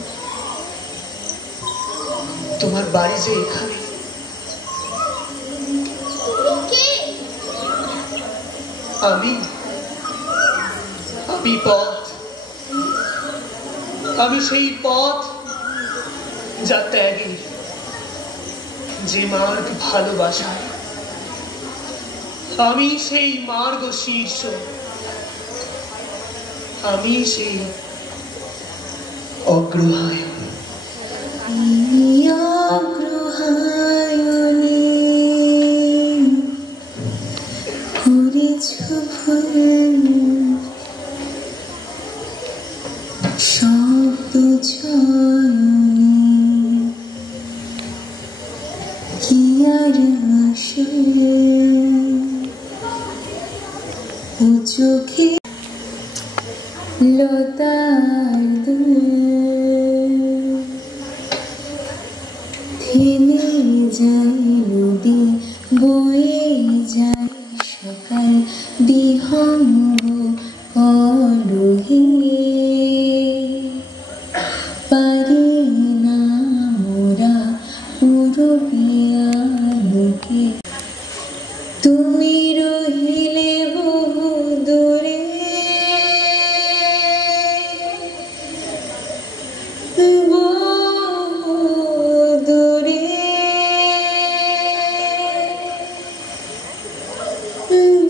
তোমার বাড়ি যে এখানে। তুমি কে? আমি পথ, আমি সেই পথ যা ত্যাগের, যে মার্গ ভালোবাসার, আমি সেই মার্গ শীর্ষ, আমি সেই অগ্রহায়ণ। চোখে লতার থেমে যায় নদী, বয়ে যায় সকাল বিহঙ্গ কলহে, পারি না মোরা পুরবিয়া বুকে। তুমি রহিলে বহু দূরে, বহু দূরে,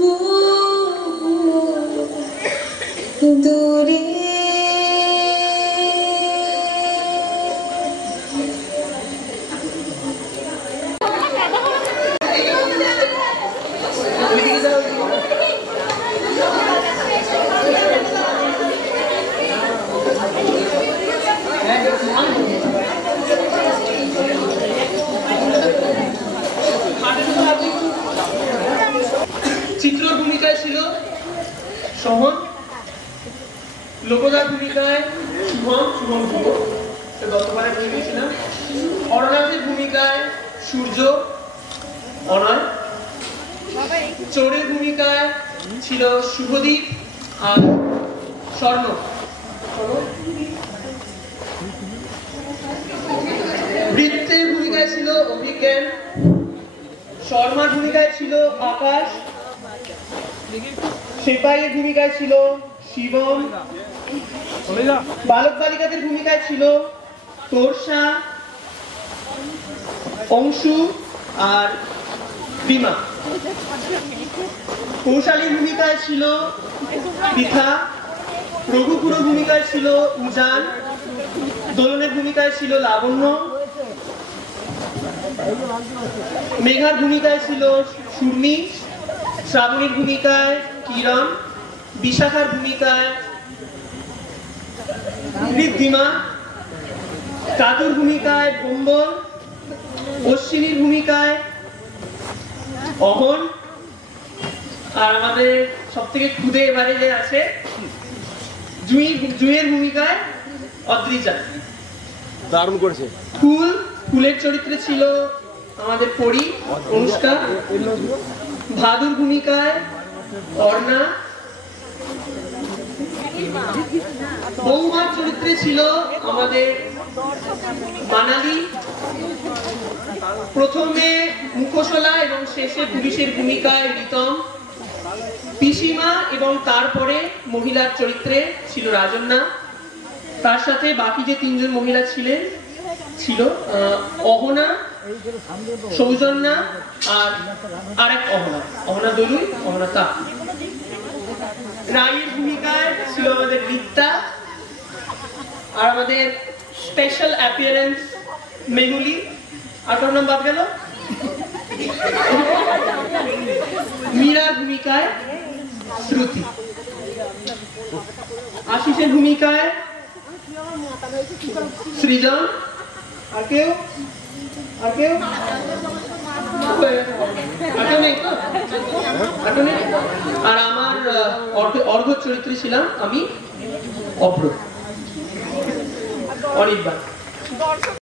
বহু দূরে। চিত্র ভূমিকায় ছিল সোহন, লোকদার ভূমিকায় শুভম গতবারে বলে গেছিলাম, অরনাথের ভূমিকায় সূর্য অনয়, চোরের ভূমিকায় ছিল শুভদীপ আর স্বর্ণ, বৃত্তের ভূমিকায় ছিল অভিজ্ঞান, শর্মার ভূমিকায় ছিল আকাশ, সেপাইয়ের ভূমিকায় ছিল শিবম, বালক বালিকাদের ভূমিকায় ছিল তোরসা, অংশু আর বিমা, কৌশালীর ভূমিকায় ছিল পৃথা, রঘুপুর ভূমিকায় ছিল উজান, দোলনের ভূমিকায় ছিল লাবণ্য, মেঘার ভূমিকায় ছিল সুর্মি, শ্রাবণীর ভূমিকায় কিরণ, বিশাখার ভূমিকায় ঋদ্ধিমা, কাতুর ভূমিকায় বম্বল, অশ্বিনীর ভূমিকায় অহন, আর আমাদের সব থেকে খুদে এবারে যে আছে জুঁইয়ের ভূমিকায় অদ্রিজা। দারুণ করেছে। ফুলের চরিত্রে ছিল আমাদের পরী অনুষ্কা, ভাদুর ভূমিকায় অর্ণা, বৌমার চরিত্রে ছিল আমাদের মানালি, প্রথমে মুখোশলা এবং শেষে পুলিশের ভূমিকায় রিতম, পিসিমা এবং তারপরে মহিলার চরিত্রে ছিল রাজন্যা, তার সাথে বাকি যে তিনজন মহিলা ছিল অহনা, সৌজন্যা আর আরেক অহনা দলুই, অহনা তা। রায়ের ভূমিকায় ছিল আমাদের রিক্তা, আর আমাদের স্পেশাল অ্যাপিয়ারেন্স মেহুলি, আর কার নাম বাদ গেল, মীরার ভূমিকায় শ্রুতি, আশিসের ভূমিকায় সৃজন, আর কেউ আর আমার অর্ঘ চরিত্রে ছিলাম আমি অভ্র অনির্বাণ।